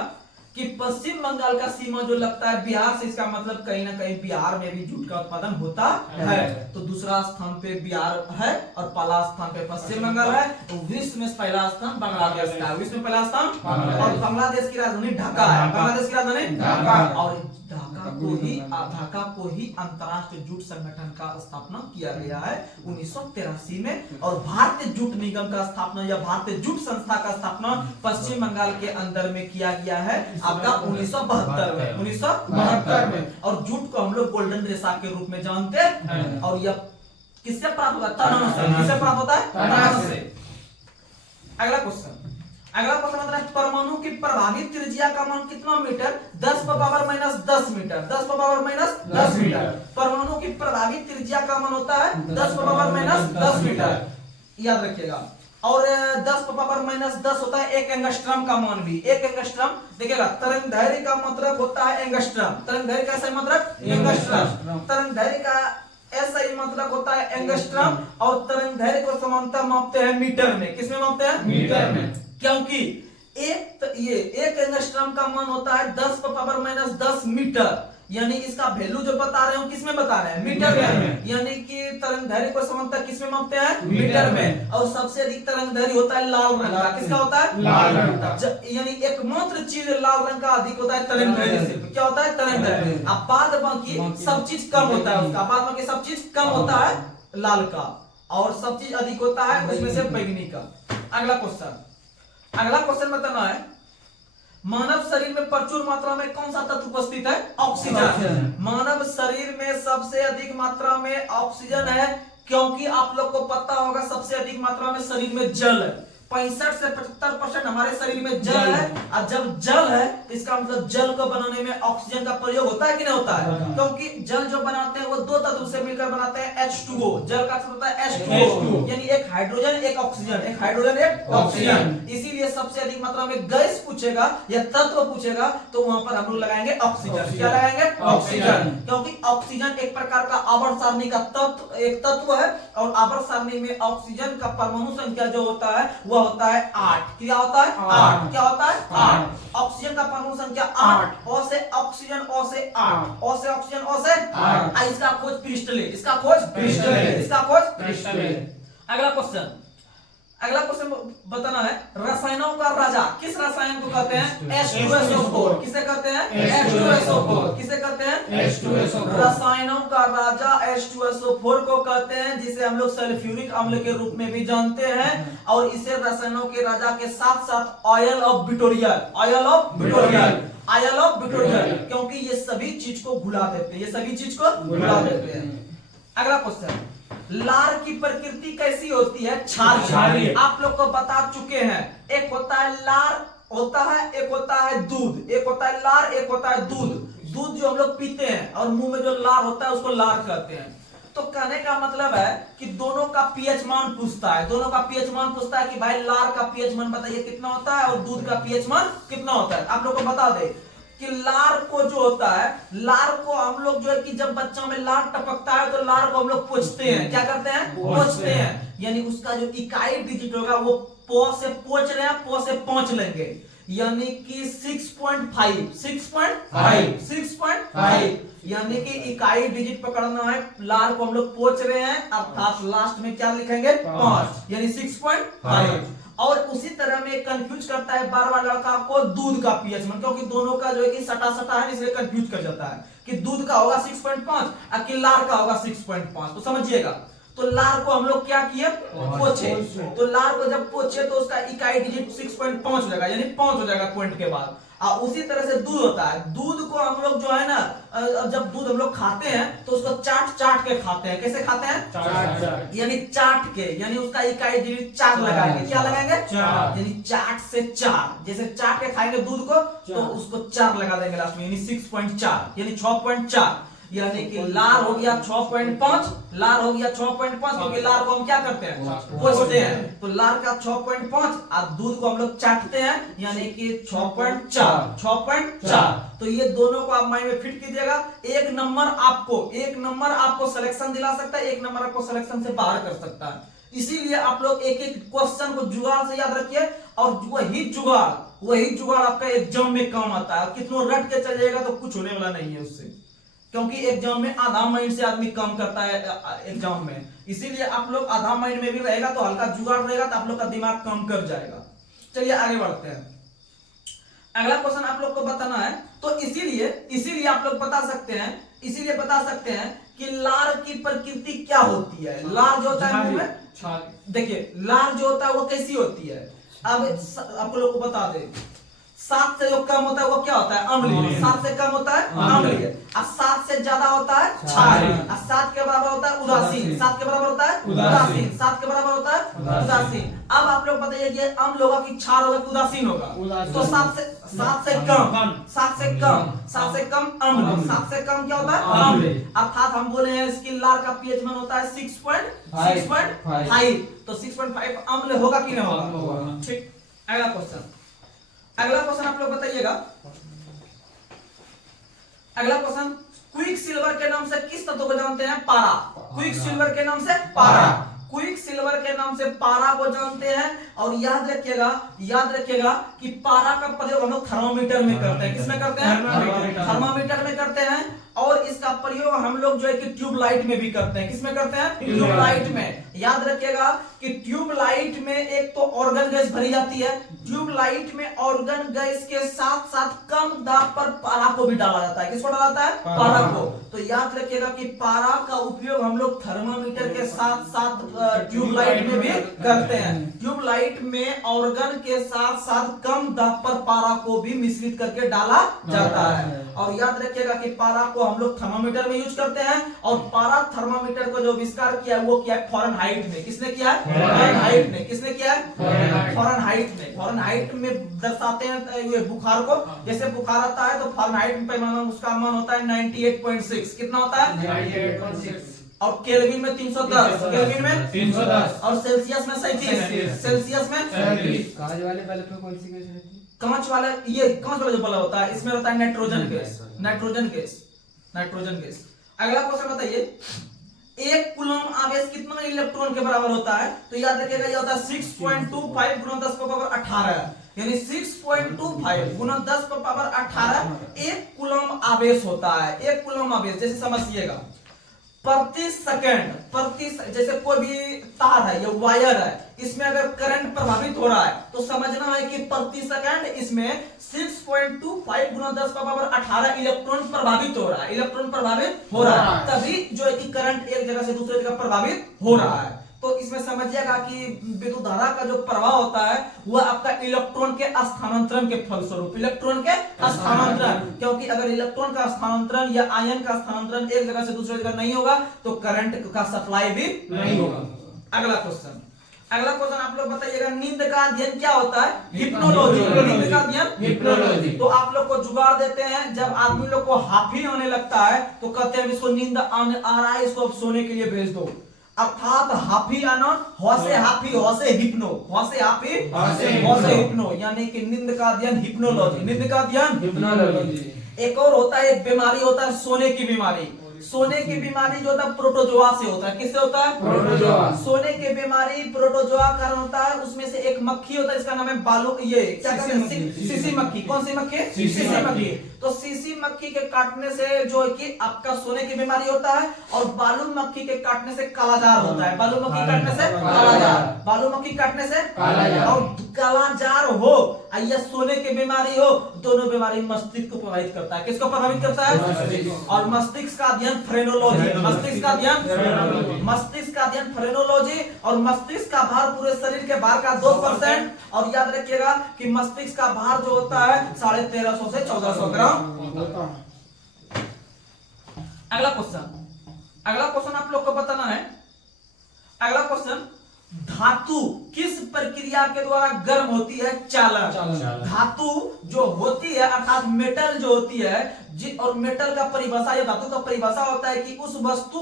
कि पश्चिम बंगाल का सीमा जो लगता है बिहार से, इसका मतलब कहीं ना कहीं बिहार में भी जूट का उत्पादन होता है। तो दूसरा स्थान पे बिहार है और पहला स्थान पे पश्चिम बंगाल है। तो विश्व में पहला स्थान बांग्लादेश का है। विश्व में पहला स्थान, और बांग्लादेश की राजधानी ढाका है। बांग्लादेश की राजधानी ढाका। और ढाका को ही अंतरराष्ट्रीय जूट संगठन का स्थापना किया गया है 1983 में। और भारतीय जूट निगम का स्थापना या भारतीय जूट संस्था का स्थापना पश्चिम बंगाल के अंदर में किया गया है आपका 1972 में। 1972 में। और जूट को हम लोग गोल्डन रेशा के रूप में जानते हैं। और यह किससे प्राप्त होता है? तनाव से। किससे प्राप्त होता है? तनाव से। अगला क्वेश्चन मतलब है परमाणु की प्रभावित त्रिज्या का मान कितना मीटर? 10 पर पावर माइनस 10 मीटर। 10 पर पावर माइनस 10 मीटर। परमाणु की प्रभावित त्रिज्या का मान होता है 10 पर पावर माइनस 10 मीटर। याद रखिएगा। और 10 पर पावर माइनस 10 होता है 1 एंगस्ट्रम का मान भी। 1 एंगस्ट्रम देखिएगा। तरंग दैर्घ्य का मतलब होता है एंगस्ट्रम। तरंग दैर्घ्य का सही मतलब एंगस्ट्रम। तरंग दैर्घ्य का ऐसा ही मतलब होता है एंगस्ट्रम। और तरंग दैर्घ्य को समानता मापते हैं मीटर में। किसमें मापते हैं? मीटर में। क्योंकि एक एंगस्ट्रम का मान होता है 10 पर पावर माइनस 10 मीटर। यानी इसका वैल्यू जो बता रहे हो किसमें बता रहे हैं? मीटर में। यानी कि तरंग दैर्घ्य को समानता किसमें मापते हैं? मीटर में। और सबसे अधिक तरंग दैर्घ्य होता है लाल रंग का। किसका होता है? लाल रंग का। यानी एकमात्र चीज लाल रंग का अधिक होता है तरंग दैर्घ्य से। क्या होता है? तरंग दैर्घ्य। अब बाद बाकी सब चीज कम होता है उसका। बाद बाकी सब चीज कम होता है लाल का, और सब चीज अधिक होता है उसमें से बैगनी का। अगला क्वेश्चन बताना है मानव शरीर में प्रचुर मात्रा में कौन सा तत्व उपस्थित है? ऑक्सीजन। मानव शरीर में सबसे अधिक मात्रा में ऑक्सीजन है, क्योंकि आप लोग को पता होगा सबसे अधिक मात्रा में शरीर में जल है। 65 से 75% हमारे शरीर में जल है। और जब जल है इसका मतलब जल को बनाने में ऑक्सीजन का प्रयोग होता है कि नहीं होता है? क्योंकि जल जो बनाते हैं वो दो तत्व से मिलकर बनाते हैं H2O। जल का अक्षर होता है H2O, यानी एक हाइड्रोजन एक ऑक्सीजन, एक हाइड्रोजन एक ऑक्सीजन। इसीलिए सबसे अधिक मात्रा में गैस पूछेगा या तत्व पूछेगा तो वहां पर हम लोग लगाएंगे ऑक्सीजन। क्या लगाएंगे? ऑक्सीजन। क्योंकि ऑक्सीजन एक प्रकार का आवर्त सारणी का एक तत्व है। और आवर्त सारणी में ऑक्सीजन का परमाणु संख्या जो होता है वह होता है 8। क्या होता है? 8। क्या होता है? 8। ऑक्सीजन का परमाणु संख्या 8। O से ऑक्सीजन, O से 8। O से ऑक्सीजन, O से 8। इसका खोज प्रिस्टले। इसका खोज प्रिस्टले। अगला क्वेश्चन बताना है रसायनों का राजा किस रसायन को कहते हैं? H2SO4। किसे कहते हैं? H2SO4। किसे कहते हैं? H2SO4। रसायनों का राजा H2SO4 को कहते हैं, जिसे हम लोग सल्फ्यूरिक अम्ल के रूप में भी जानते हैं। और इसे रसायनों के राजा के साथ साथ ऑयल ऑफ विटोरियल, क्योंकि ये सभी चीज को घुला देते हैं। अगला क्वेश्चन लार की प्रकृति कैसी होती है? क्षारीय। आप लोग को बता चुके हैं। एक होता है लार होता है, एक होता है दूध। एक होता है लार, एक होता है दूध। दूध जो हम लोग पीते हैं और मुंह में जो लार होता है उसको लार कहते हैं। तो कहने का मतलब है कि दोनों का पीएच मान पूछता है कि भाई लार का पीएच मान बताइए कितना होता है और दूध का पीएच मान कितना होता है। आप लोग को बता दे कि लार को जो होता है, लार को हम लोग जो है कि जब बच्चा में लार टपकता है तो लार को हम लोग पोंछते हैं। क्या करते हैं? पोंछते हैं। यानी उसका जो इकाई डिजिट होगा वो पो से पोंछ रहे हैं, पो से पहुंच लेंगे। यानी कि 6.5 यानी कि इकाई डिजिट पकड़ना है। लार को हम लोग पोंछ रहे हैं, अर्थात लास्ट में क्या लिखेंगे? 5, यानी 6.5। और उसी तरह में कंफ्यूज करता है बार बार लड़का को दूध का पीएच मान, क्योंकि दोनों का जो है कि सटा है, इसलिए कंफ्यूज कर जाता है कि दूध का होगा 6.5 और कि लार का होगा 6.5। तो समझिएगा, तो लार को हम लोग क्या किए, पोछे। तो लार को जब पोछे तो उसका इकाई डिजिट 6.5 हो जाएगा, यानी 5 हो जाएगा पॉइंट के बाद। उसी तरह से दूध होता है, दूध को हम लोग जो है ना, जब दूध हम लोग खाते हैं तो उसको चाट के खाते हैं। कैसे खाते हैं? यानी चाट के, यानी उसका इकाई डिजिट 4 लगाएंगे। क्या लगाएंगे? यानी चाट से 4, जैसे चाट के खाएंगे दूध को तो उसको 4 लगा देंगे लास्ट में, यानी 6.4, यानी 6.4, यानी कि लार हो गया 6.5, लार हो गया 6.5, क्योंकि लार को हम क्या करते हैं, पोंछते हैं। तो लार का 6.5 और दूध को हम लोग चाटते हैं, यानी कि 6.4। तो ये दोनों को आप माइंड में फिट कीजिएगा। एक नंबर आपको सिलेक्शन दिला सकता है, एक नंबर आपको सिलेक्शन से बाहर कर सकता है। इसीलिए आप लोग एक एक क्वेश्चन को जुगाड़ से याद रखिए, और वही जुगाड़ आपका एग्जाम में काम आता है। कितना रट के चल जाएगा तो कुछ होने वाला नहीं है उससे, क्योंकि एग्जाम में आधा माइंड से आदमी काम करता है एग्जाम में। इसीलिए आप लोग आधा माइंड में भी रहेगा तो हल्का जुगाड़ रहेगा तो आप लोग का दिमाग काम कर जाएगा। चलिए आगे बढ़ते हैं। अगला क्वेश्चन आप लोग को बताना है, तो इसीलिए आप लोग बता सकते हैं कि लार की प्रकृति क्या होती है। लार जो होता है मुंह में, देखिए लार जो होता है वो कैसी होती है। अब आप लोग को बता दे, 7 से जो कम होता है वो क्या होता है, अम्लीय। 7 से कम होता है अम्लीय, और 7 से ज्यादा होता है क्षारीय, और 7 के बराबर होता है उदासीन। 7 के बराबर होता है उदासीन, 7 के बराबर होता है उदासीन। अब आप लोग बताइए कि अम्ल होगा कि क्षार होगा कि उदासीन होगा? तो 7 से कम अम्ल, 7 से कम क्या होता है, अम्ल। अर्थात हम बोले हैं इसकी लार का पीएच मान होता है 6.5, तो 6.5 अम्ल होगा कि नहीं होगा? ठीक। अगला क्वेश्चन आप लोग बताइएगा। अगला क्वेश्चन, क्विक सिल्वर के नाम से किस तत्व को जानते हैं? पारा। क्विक सिल्वर के नाम से पारा को जानते हैं। और याद रखिएगा कि पारा का प्रयोग हम लोग थर्मामीटर में करते हैं। किसमें करते हैं? थर्मामीटर में करते हैं। और इसका प्रयोग हम लोग जो है कि ट्यूबलाइट में भी करते हैं। किसमें करते हैं? ट्यूबलाइट में। याद रखिएगा कि ट्यूबलाइट में एक तो ऑर्गन गैस भरी जाती है, ट्यूबलाइट में ऑर्गन गैस के साथ साथ कम दाब पर पारा को भी डाला जाता है। किसको डाला जाता है? पारा को। तो याद रखिएगा कि पारा का उपयोग हम लोग थर्मामीटर के साथ साथ ट्यूबलाइट में भी करते हैं। ट्यूबलाइट में ऑर्गन के साथ साथ कम दाब पर पारा को भी मिश्रित करके डाला जाता है। और याद रखिएगा कि पारा को हम लोग थर्मामीटर में यूज करते हैं। और पारा थर्मामीटर को जो आविष्कार किया वो किया है फ़ारेनहाइट में। किसने किया है? फ़ारेनहाइट ने। किसने किया है? फ़ारेनहाइट में दर्शाते हैं ये बुखार को। जैसे बुखार आता है तो फ़ारेनहाइट में पैमाना उसका मान होता है 98.6। कितना होता है? 98.6। और केल्विन में 310, केल्विन में 310, और सेल्सियस में 37, सेल्सियस में 37। कांच वाले बल्ब में कौन सी गैस रहती है? कांच वाला जो बल्ब होता है इसमें होता है नाइट्रोजन गैस। अगला क्वेश्चन बताइए, एक कूलम आवेश कितना इलेक्ट्रॉन के बराबर होता है? तो याद रखिएगा ये होता है 6.25 गुना 10 की पावर 18, यानी 6.25 गुना 10 की पावर 18 एक कूलम आवेश होता है। एक कूलम आवेश जैसे समझिएगा, प्रति सेकंड जैसे कोई भी तार है या वायर है, इसमें अगर करंट प्रभावित हो रहा है तो समझना है कि प्रति सेकंड इसमें 6.25 गुना 10 का पावर 18 इलेक्ट्रॉन प्रभावित हो रहा है। तभी जो है कि करंट एक जगह से दूसरे जगह प्रभावित हो रहा है। तो इसमें समझिएगा कि विद्युत धारा का जो प्रवाह होता है वह आपका इलेक्ट्रॉन के स्थानांतरण के फलस्वरूप, क्योंकि अगर इलेक्ट्रॉन का स्थानांतरण या आयन का स्थानांतरण एक जगह से दूसरे जगह नहीं होगा तो करंट का सप्लाई भी नहीं होगा। अगला क्वेश्चन आप लोग बताइएगा, नींद का अध्ययन क्या होता है? हिप्नोलॉजी। नींद का अध्ययन हिप्नोलॉजी। तो आप लोग को जुगाड़ देते हैं, जब आदमी लोग को हाफी आने लगता है तो कहते हैं इसको नींद आ रहा है, इसको अब सोने के लिए भेज दो। अर्थात हाफी आना, हौसे हिप्नो, यानी कि नींद का अध्ययन हिप्नोलॉजी। एक और होता है, एक बीमारी होता है सोने की बीमारी। सोने की बीमारी जो होता है प्रोटोजोआ से होता है। किससे होता है? प्रोटोजोआ। सोने की बीमारी प्रोटोजोआ कारण होता है। उसमें से एक मक्खी होता है, इसका नाम है सीसी मक्खी। कौन सी मक्खी? सीसी मक्खी। तो सीसी मक्खी के काटने से जो है कि आपका सोने की बीमारी होता है। और बालू मक्खी के काटने से कालाजार होता है। बालू मक्खी काटने से कालाजार। और कालाजार हो या सोने की बीमारी हो, दोनों बीमारी मस्तिष्क को प्रभावित करता है। किसको प्रभावित करता है? और मस्तिष्क का अध्ययन अध्ययन फ्रेनोलॉजी, मस्तिष्क का अध्ययन, मस्तिष्क का अध्ययन फ्रेनोलॉजी। और मस्तिष्क का भार पूरे शरीर के भार का 2%। और याद रखिएगा कि मस्तिष्क का भार जो होता है 1350 से 1400 ग्राम होता है। अगला क्वेश्चन आप लोग को बताना है। अगला क्वेश्चन, धातु किस प्रक्रिया के द्वारा गर्म होती है? चालन। धातु जो होती है अर्थात मेटल जो होती है, और मेटल का परिभाषा या धातु का परिभाषा होता है कि उस वस्तु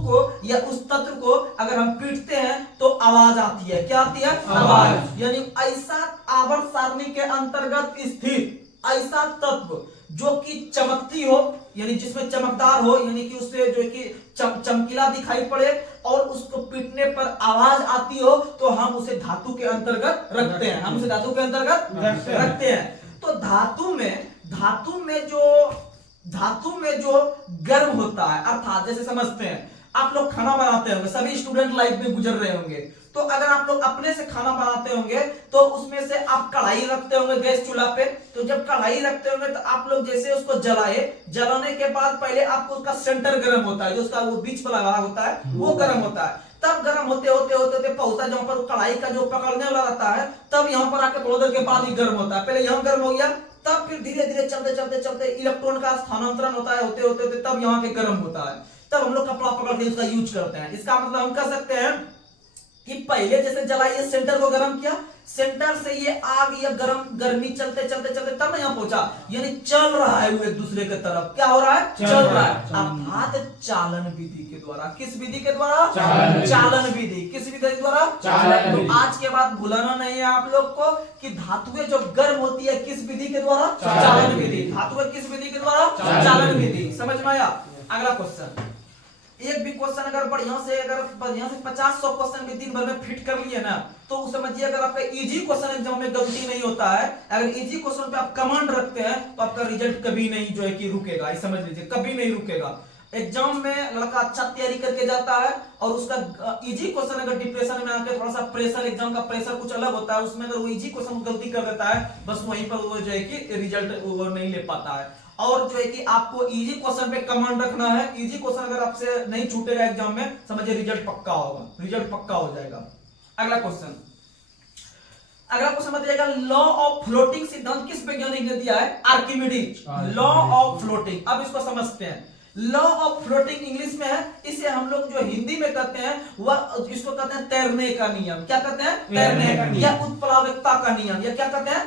को या उस तत्व को अगर हम पीटते हैं तो आवाज आती है। क्या आती है? आवाज। यानी ऐसा आवर्त सारणी के अंतर्गत स्थित ऐसा तत्व जो कि चमकती हो, यानी जिसमें चमकदार हो, यानी कि उससे जो कि चमकीला दिखाई पड़े और उसको पीटने पर आवाज आती हो, तो हम उसे धातु के अंतर्गत रखते हैं। हम उसे धातु के अंतर्गत रखते हैं। तो धातु में जो गर्म होता है, अर्थात जैसे समझते हैं आप लोग खाना बनाते होंगे, सभी स्टूडेंट लाइफ में गुजर रहे होंगे, तो अगर आप लोग अपने से खाना बनाते होंगे तो उसमें से आप कढ़ाई रखते होंगे गैस चूल्हा पे। तो जब कढ़ाई रखते होंगे तो आप लोग जैसे उसको जलाने के बाद पहले आपको उसका सेंटर गर्म होता है, जो उसका वो बीच वाला भाग होता है वो गर्म होता है। तब गर्म होते पहुंचा जहां पर कढ़ाई का जो पकड़ने वाला रहता है, तब यहाँ पर आके थोड़ी देर के बाद ही गर्म होता है। पहले यहाँ गर्म हो गया, तब फिर धीरे धीरे चलते इलेक्ट्रॉन का स्थानांतरण होता है, होते तब यहाँ के गर्म होता है। तब हम लोग कपड़ा पकड़ के उसका यूज करते हैं। इसका मतलब हम कह सकते हैं कि पहले जैसे जलाइए सेंटर को गर्म किया, सेंटर से ये आग या गर्मी चलते तब यहाँ पहुंचा, यानी चल रहा है वो एक दूसरे के तरफ। क्या हो रहा है? चल रहा है। अर्थात चालन विधि के द्वारा। किस विधि के द्वारा? चालन विधि। किस विधि के द्वारा? तो आज के बाद भूलना नहीं है आप लोग को कि धातुएं जो गर्म होती है किस विधि के द्वारा? चालन विधि। धातुएं किस विधि के द्वारा? चालन विधि। समझ में आया? अगला क्वेश्चन, एक भी क्वेश्चन अगर बढ़िया से 50-100 क्वेश्चन भी दिन भर में फिट कर लिए ना, तो उस समझिए अगर आपका इजी क्वेश्चन एग्जाम में गलती नहीं होता है, अगर इजी क्वेश्चन पे आप कमांड रखते हैं तो आपका रिजल्ट कभी नहीं जो है कि रुकेगा। ये समझ लीजिए, कभी नहीं रुकेगा। एग्जाम में लड़का अच्छा तैयारी करके जाता है और उसका इजी क्वेश्चन अगर डिप्रेशन में आके थोड़ा सा प्रेशर, एग्जाम का प्रेशर कुछ अलग होता है, उसमें अगर वो इजी क्वेश्चन गलती कर देता है, बस वहीं पर वो जो है कि रिजल्ट वो नहीं ले पाता है। और जो है कि आपको इजी क्वेश्चन पे कमांड रखना है। इजी क्वेश्चन अगर आपसे नहीं छूटेगा एग्जाम में, समझिए रिजल्ट पक्का होगा, रिजल्ट पक्का हो जाएगा। अगला क्वेश्चन बताइएगा, लॉ ऑफ फ्लोटिंग सिद्धांत किस वैज्ञानिक ने दिया है? आर्किमिडीज। लॉ ऑफ फ्लोटिंग, अब इसको समझते हैं। लॉ ऑफ फ्लोटिंग इंग्लिश में है, इसे हम लोग जो हिंदी में कहते हैं वह इसको कहते हैं तैरने का नियम। क्या कहते हैं? तैरने का नियम, या उत्प्लावकता का नियम, या क्या कहते हैं?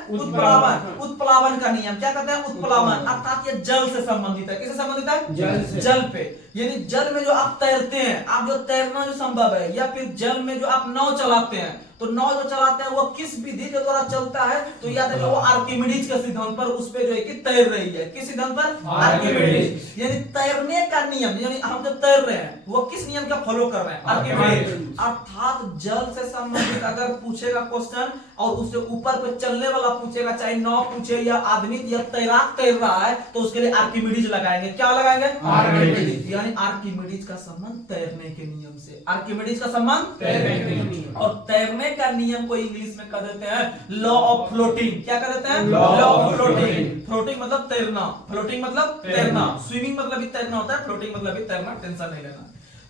उत्प्लावन का नियम। क्या कहते हैं? उत्प्लावन। अर्थात ये जल से संबंधित है। किससे संबंधित है? जल पे। यानी जल में जो आप तैरते हैं, आप जो तैरना जो संभव है, या फिर जल में जो आप नाव चलाते हैं, तो नाव जो चलाते हैं वो किस विधि के द्वारा चलता है? तो याद रखिए वो आर्किमिडीज के सिद्धांत पर उस पे जो है कि तैर रही है। किस सिद्धांत पर? आर्किमिडीज। यानी तैरने का नियम, यानी हम जो तैर रहे हैं वो किस नियम का फॉलो कर रहे हैं? आर्किमिडीज। अर्थात जल से संबंधित अगर पूछेगा क्वेश्चन और उससे ऊपर पे चलने वाला पूछेगा, चाहे नाव पूछे या आदमी या तैराक तैर रहा है, तो उसके लिए आर्किमिडीज लगाएंगे। क्या लगाएंगे? आर्किमिडीज। यानी आर्किमिडीज का संबंध तैरने के नियम से। आर्किमिडीज का संबंध तैरने के नियम, और तैरने का नियम को इंग्लिश में कह देते हैं लॉ ऑफ फ्लोटिंग। क्या कह देते हैं? Law of floating. फ्लोटिंग मतलब तैरना, फ्लोटिंग मतलब तैरना, स्विमिंग मतलब भी तैरना होता है, फ्लोटिंग मतलब भी तैरना, टेंशन नहीं लेना।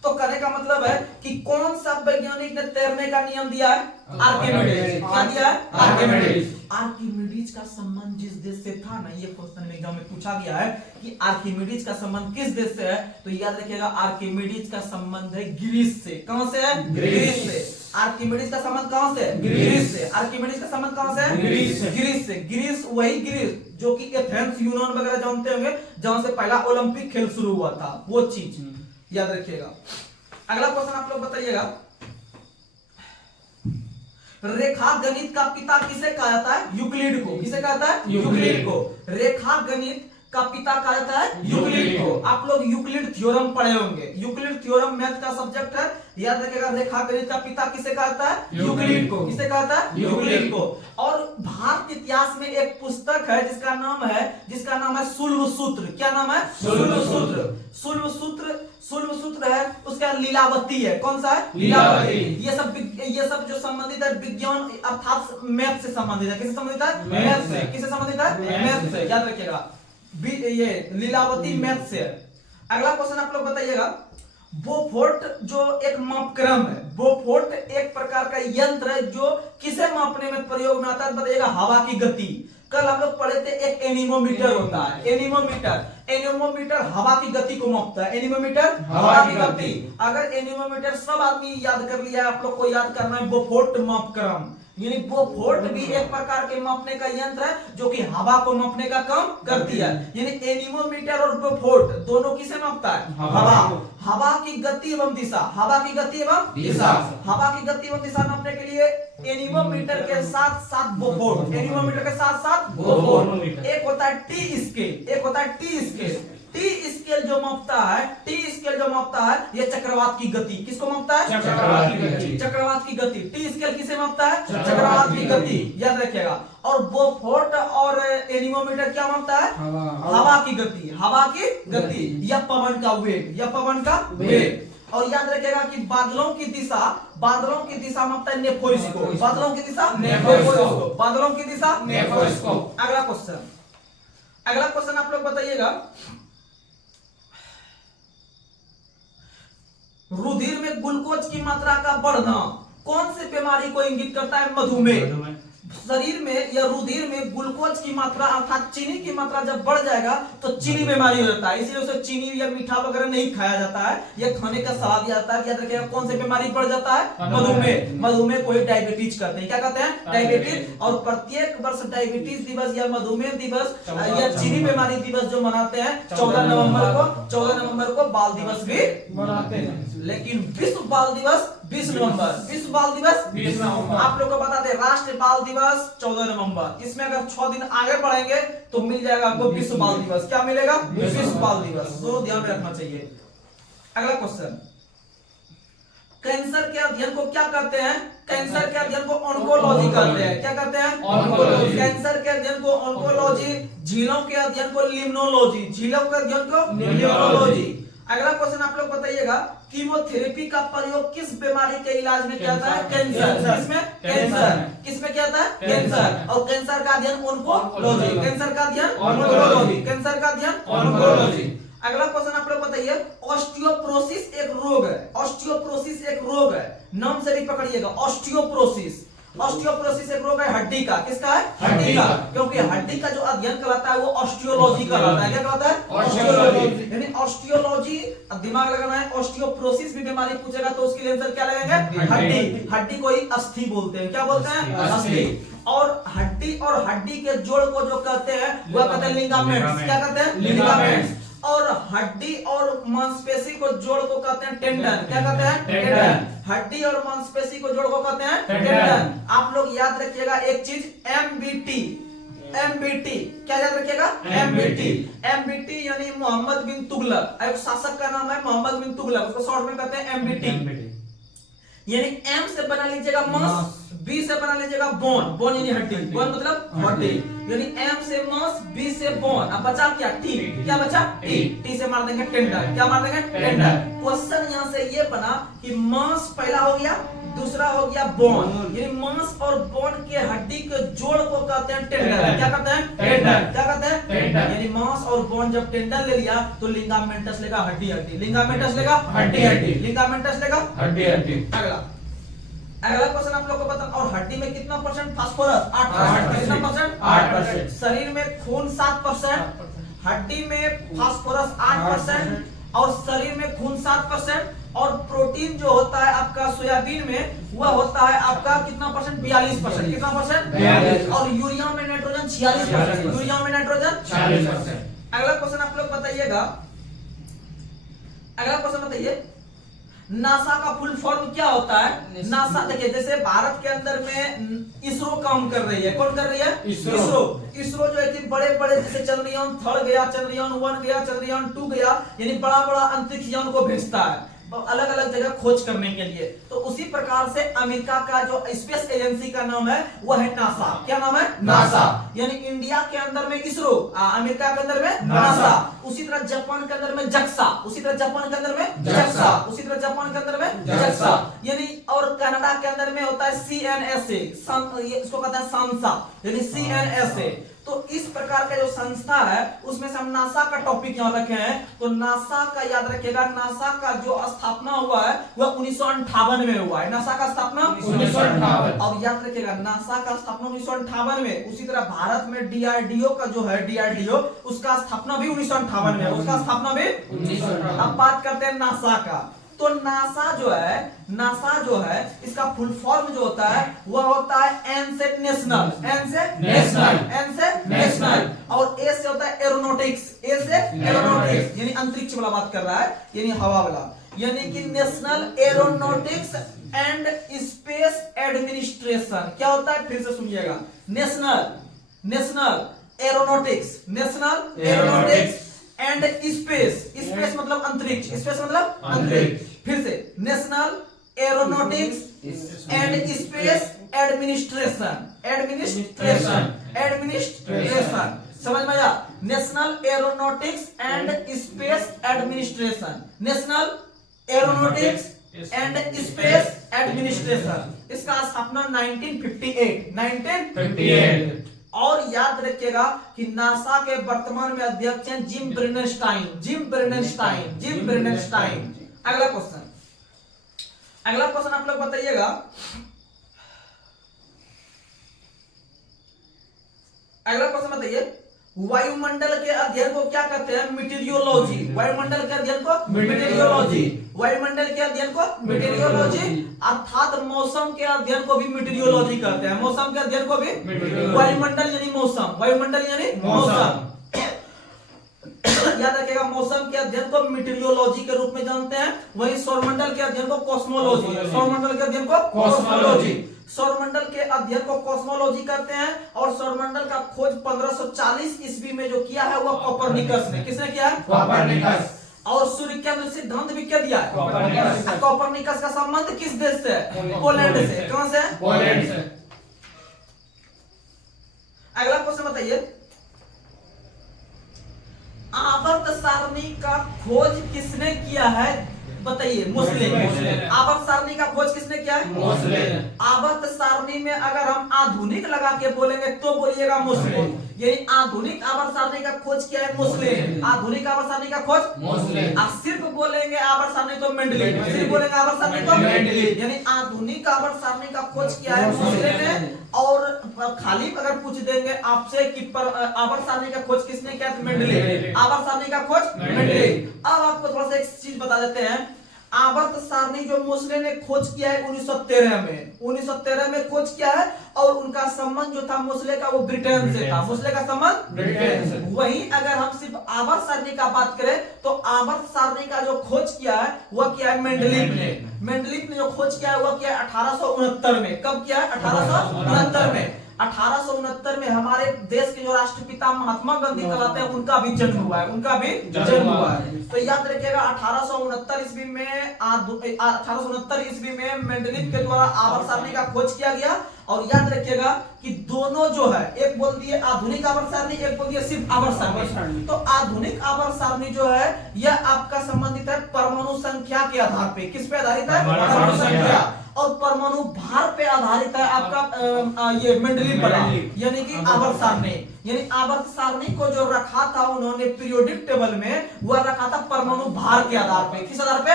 तो कहने का मतलब है कि कौन सा वैज्ञानिक ने तैरने का नियम दिया है? आर्किमिडीज। क्या दिया है? आर्किमिडीज। आर्किमिडीज का संबंध जिस देश से था ना, ये क्वेश्चन में एग्जाम में पूछा गया है कि आर्किमिडीज का संबंध किस देश से है, तो याद रखिएगा आर्किमिडीज का संबंध है ग्रीस से। कहां से है? ग्रीस से। आर्किमिडीज का संबंध कहां से? ग्रीस से। आर्किमिडीज का संबंध कहां से? ग्रीस से। ग्रीस से। ग्रीस वही ग्रीस जो कि एथेंस, यूनान वगैरह जानते होंगे, जहां से पहला ओलंपिक खेल शुरू हुआ था, वो चीज याद रखिएगा। अगला क्वेश्चन आप लोग बताइएगा, रेखा गणित का पिता किसे कहा जाता है? यूक्लिड को। किसे कहा जाता है? यूक्लिड को। रेखा गणित का पिता कहा जाता है यूक्लिड को। आप लोग यूक्लिड थ्योरम पढ़े होंगे। यूक्लिड थ्योरम मैथ का सब्जेक्ट है, याद रखिएगा। रेखा गणित का पिता किसे कहा जाता है? यूक्लिड को। किसे कहा जाता है? यूक्लिड को। और भारत इतिहास में एक पुस्तक है जिसका नाम है शुल्ब सूत्र। क्या नाम है? शुल्ब सूत्र। शुल्ब सूत्र है, उसका लीलावती है। कौन सा है? लीलावती। ये सब जो संबंधित है विज्ञान अर्थात मैथ से संबंधित है। किससे संबंधित है? मैथ से। किससे संबंधित है? मैथ से। याद रखिएगा, ये लीलावती मैथ से। अगला क्वेश्चन आप लोग बताइएगा, बोफोर्ट जो एक मापक्रम है, बोफोर्ट एक प्रकार का यंत्र है जो किसे मापने में प्रयोग में आता है, बताइएगा हवा की गति। कल हम लोग पढ़े थे एक एनीमोमीटर होता है, एनीमोमीटर हवा की गति को मापता है, एनीमोमीटर हवा की गति। अगर एनीमोमीटर सब आदमी याद कर लिया है, आप लोग को याद करना है बोफोर्ट मापक्रम, यानी बोफोर्ट भी एक प्रकार के मापने का यंत्र है जो कि हवा को मापने का काम करती है। यानी एनीमोमीटर और बोफोर्ट दोनों किसे मापता है, हवा की गति एवं दिशा, हवा की गति एवं दिशा, हवा की गति एवं दिशा नापने के लिए एनीमोमीटर के साथ साथ बोफोर्ट, एनीमोमीटर के साथ साथ बोफोर्ट। एक होता है टी स्केल, एक होता है टी स्केल। टी स्केल जो मापता है, टी स्केल जो मापता है, ये चक्रवात की गति, किसको मापता है, चक्रवात की गति, चक्रवात की गति। टी स्केल किसे मापता है, चक्रवात की गति, याद रखिएगा। और बोफोर्ट और एनीमोमीटर क्या मापता है, हवा की गति, हवा की गति या पवन का वेग, या पवन का वेग। और याद रखिएगा कि बादलों की दिशा, बादलों की दिशा मापता है नेफोस्कोप, बादलों की दिशा नेफोस्कोप, बादलों की दिशा नेफोस्कोप। अगला क्वेश्चन, अगला क्वेश्चन आप लोग बताइएगा, रुधिर में ग्लूकोज की मात्रा का बढ़ना कौन से बीमारी को इंगित करता है, मधुमेह। शरीर में या रुधिर में ग्लूकोज की मात्रा अर्थात चीनी की मात्रा जब बढ़ जाएगा तो चीनी बीमारी हो जाता है, इसलिए उसे चीनी या मीठा वगैरह नहीं खाया जाता है, यह खाने का सलाह दिया जाता है। याद रखिएगा कौन से बीमारी बढ़ जाता है, मधुमेह। मधुमेह को ही डायबिटीज कहते हैं, क्या कहते हैं, डायबिटीज। और प्रत्येक वर्ष डायबिटीज दिवस या मधुमेह दिवस या चीनी बीमारी दिवस जो मनाते हैं 14 नवंबर को बाल दिवस भी मनाते हैं। लेकिन विश्व बाल दिवस 20 नवंबर, विश्व बाल दिवस 20 नवंबर। आप लोग को बता दें राष्ट्रीय बाल दिवस 14 नवंबर, इसमें अगर 6 दिन आगे बढ़ेंगे तो मिल जाएगा आपको विश्व बाल दिवस। क्या मिलेगा, विश्व बाल दिवस, दोनों ध्यान में रखना चाहिए। अगला क्वेश्चन, कैंसर के अध्ययन को क्या कहते हैं, कैंसर के अध्ययन को ऑन्कोलॉजी कहते हैं, क्या कहते हैं, ऑन्कोलॉजी। कैंसर के अध्ययन को ऑन्कोलॉजी, झीलों के अध्ययन को लिम्नोलॉजी, झीलों के अध्ययन को लिम्नोलॉजी। अगला क्वेश्चन आप लोग बताइएगा, कीमोथेरेपी का प्रयोग किस बीमारी के इलाज में किया जाता है, कैंसर। किसमें, कैंसर। किसमें किया जाता है, कैंसर। और कैंसर का अध्ययन ऑन्कोलॉजी, कैंसर का अध्ययन ऑन्कोलॉजी, कैंसर का अध्ययन ऑन्कोलॉजी। अगला क्वेश्चन आप लोग बताइए, ऑस्टियोपोरोसिस एक रोग है, ऑस्टियोपोरोसिस एक रोग है, नाम से भी पकड़िएगा, ऑस्टियोपोरोसिस। ऑस्टियोपोरोसिस एक रोग है हड्डी का, किसका है, हड्डी का, क्योंकि हड्डी का जो अध्ययन कहलाता है वो ऑस्टियोलॉजी कहलाता है, क्या कहलाता है, ऑस्टियोलॉजी। यानी ऑस्टियोलॉजी, दिमाग लगाना है, ऑस्टियोपोरोसिस भी बीमारी पूछेगा तो उसके लिए आंसर क्या लगाएंगे, हड्डी। हड्डी को ही अस्थि बोलते हैं, क्या बोलते हैं, अस्थि। और हड्डी और हड्डी के जोड़ को जो कहते हैं वह कहते हैं लिगामेंट्स, क्या कहते हैं, लिगामेंट्स। और हड्डी और मांसपेशी को जोड़ को कहते हैं टेंडन, क्या कहते हैं, टेंडन। हड्डी और मांसपेशी को जोड़ को कहते हैं टेंडन। आप लोग याद रखिएगा एक चीज, एमबीटी, एमबीटी क्या याद रखिएगा, एमबीटी। एमबीटी यानी मोहम्मद बिन तुगलक, एक शासक का नाम है मोहम्मद बिन तुगलक, उसको शॉर्ट में कहते हैं एमबीटी। यानी एम से बना लीजिएगा मांस, बी से बना लीजिएगा बोन, बोन यानी हड्डी, बोन मतलब हड्डी, यानी एम से मांस, बी से बोन। अब बचा क्या, टी, क्या बचा, टी, टी से मार देंगे टेंडर, क्या मार देंगे, टेंडर। क्वेश्चन यहाँ से ये बना कि मांस पहला हो गया, दूसरा हो गया बोन, यानी मांस और बोन के हड्डी के जोड़ को कहते हैं टेंडर, क्या कहते हैं, टेंडर, क्या कहते हैं, टेंडर। यानी मांस और बोन जब टेंडर ले लिया तो लिगामेंटस लेगा हड्डी हड्डी, लिगामेंटस लेगा हड्डी हड्डी, लिगामेंटस लेगा हड्डी हड्डी। अगला क्वेश्चन आप लोगों को पता, और हड्डी में कितना परसेंट फास्फोरस, 8%, कितना परसेंट, 8%। शरीर में खून 7%, हड्डी में फास्फोरस 8%, और शरीर में खून 7%, और प्रोटीन जो होता है आपका सोयाबीन में वह होता है आपका कितना परसेंट, 42%, कितना परसेंट, 42। और यूरिया में नाइट्रोजन 46%, यूरिया में नाइट्रोजन 46%। अगला क्वेश्चन आप लोग बताइएगा, अगला क्वेश्चन बताइए, नासा का फुल फॉर्म क्या होता है। नासा देखिए, जैसे भारत के अंदर में इसरो काम कर रही है, कौन कर रही है, इसरो। इसरो जो है कि बड़े बड़े जैसे चंद्रयान 3 गया, चंद्रयान 1 गया, चंद्रयान 2 गया, यानी बड़ा बड़ा अंतरिक्ष यान को भेजता है अलग अलग जगह खोज करने के लिए। तो उसी प्रकार से अमेरिका का जो स्पेस एजेंसी का नाम है वो है नासा, क्या नाम है, नासा। यानी इंडिया के अंदर में इसरो, अमेरिका के अंदर में नासा, उसी तरह जापान के अंदर में जक्सा, उसी तरह जापान के अंदर में जक्सा, उसी तरह जापान के अंदर में जक्सा। यानी और कनाडा के अंदर में होता है CNSA, इसको कहते हैं सांसा, यानी CNSA। तो इस प्रकार का जो संस्था है उसमें से हम नासा का टॉपिक यहाँ रखे हैं। तो नासा का याद रखिएगा, नासा का जो स्थापना हुआ है वह 1958 में हुआ है। नासा का स्थापना 1958, और याद रखिएगा नासा का स्थापना 1958 में। उसी तरह भारत में डीआरडीओ का जो है डीआरडीओ, उसका स्थापना भी 1958 में, उसका स्थापना भी 1958। अब बात करते हैं नासा का। तो नासा जो है इसका फुल फॉर्म जो होता है वह होता है एन से नेशनल, एन से नेशनल, और ए से होता है एरोनॉटिक्स, ए से एरोनॉटिक्स यानी अंतरिक्ष वाला बात कर रहा है, यानी हवा वाला, यानी कि national aeronautics and space administration. क्या होता है फिर से सुनिएगा, नेशनल एरोनॉटिक्स एंड स्पेस मतलब अंतरिक्ष, स्पेस मतलब अंतरिक्ष। फिर से national aeronautics and space administration, समझ में आया? National aeronautics and space administration, national aeronautics and space administration. इसका स्थापना 1958। और याद रखिएगा कि नासा के वर्तमान में अध्यक्ष हैं जिम ब्रेनस्टाइन। अगला क्वेश्चन आप लोग बताइएगा। अगला क्वेश्चन बताइए, वायुमंडल के अध्ययन को क्या कहते हैं? मीटेरियोलॉजी। वायुमंडल के अध्ययन को मीटेरियोलॉजी, अर्थात मौसम के अध्ययन को भी मीटेरियोलॉजी कहते हैं। मौसम के अध्ययन को भी वायुमंडल यानी मौसम। याद रखिएगा, मौसम के अध्ययन को मीटेरियोलॉजी के रूप में जानते हैं। वहीं सौरमंडल के अध्ययन को कॉस्मोलॉजी सौरमंडल के अध्ययन को कॉस्मोलॉजी करते हैं। और सौरमंडल का खोज 1540 ईस्वी में जो किया है वह कोपरनिकस ने। किसने किया है? कोपरनिकस। और सूर्य केंद्र सिद्धांत भी क्या दिया है? कोपरनिकस का संबंध किस देश से? पोलैंड से। कहां से? पोलैंड से। अगला क्वेश्चन बताइए, आवर्त सारणी का खोज किसने किया है? बताइए। मोसले। आवर्त सारणी का खोज किसने किया है? मोसले। आवर्त सारणी में अगर हम आधुनिक लगा के बोलेंगे तो बोलिएगा मोसले, यानी आधुनिक आवर्त सारणी का खोज किया है मोसले। आधुनिक आवर्त सारणी का खोज मोसले। आप सिर्फ बोलेंगे आवर्त सारणी तो मेंडलीव, सिर्फ बोलेंगे आवर्त सारणी तो मेंडलीव, यानी आधुनिक आवर्त सारणी का खोज किया है मोसले ने। और खाली अगर पूछ देंगे आपसे कि आवर्त सारणी का खोज किसने किया? मेंडलीव। आवर्त सारणी का खोज मेंडलीव। अब आपको थोड़ा सा एक चीज बता देते हैं, आवर्त सारणी जो मोसले ने खोज किया है 1913 में खोज किया है। और उनका संबंध जो था मोसले का वो ब्रिटेन से था। मोसले का संबंध ब्रिटेन से। वहीं अगर हम सिर्फ आवर्त सारणी का बात करें तो आवर्त सारणी का जो खोज किया है वह किया है मेंडलीव ने जो खोज किया है वह किया है 1869 में। कब किया है? 1869 में। 1869 में हमारे देश के जो राष्ट्रपिता महात्मा गांधी कहलाते हैं उनका भी जन्म हुआ है, तो याद रखिएगा 1869 ईस्वी में मेंडलीव के द्वारा आवर्त सारणी का खोज किया गया। और याद रखिएगा कि दोनों जो है, एक बोल दिए आधुनिक आवर्त सारणी, एक बोल दिए सिर्फ आवर्त सारणी। तो आधुनिक आवर्त सारणी जो है यह आपका संबंधित है परमाणु संख्या के आधार पे। किस पे आधारित है? परमाणु संख्या। और परमाणु भार पे आधारित है आपका ये मेंडलीव वाला, यानी कि आवर्त सारणी। यानी आवर्त सारणी को जो रखा था उन्होंने पीरियोडिक टेबल में, वह रखा था परमाणु भार के आधार पे। किस आधार पे?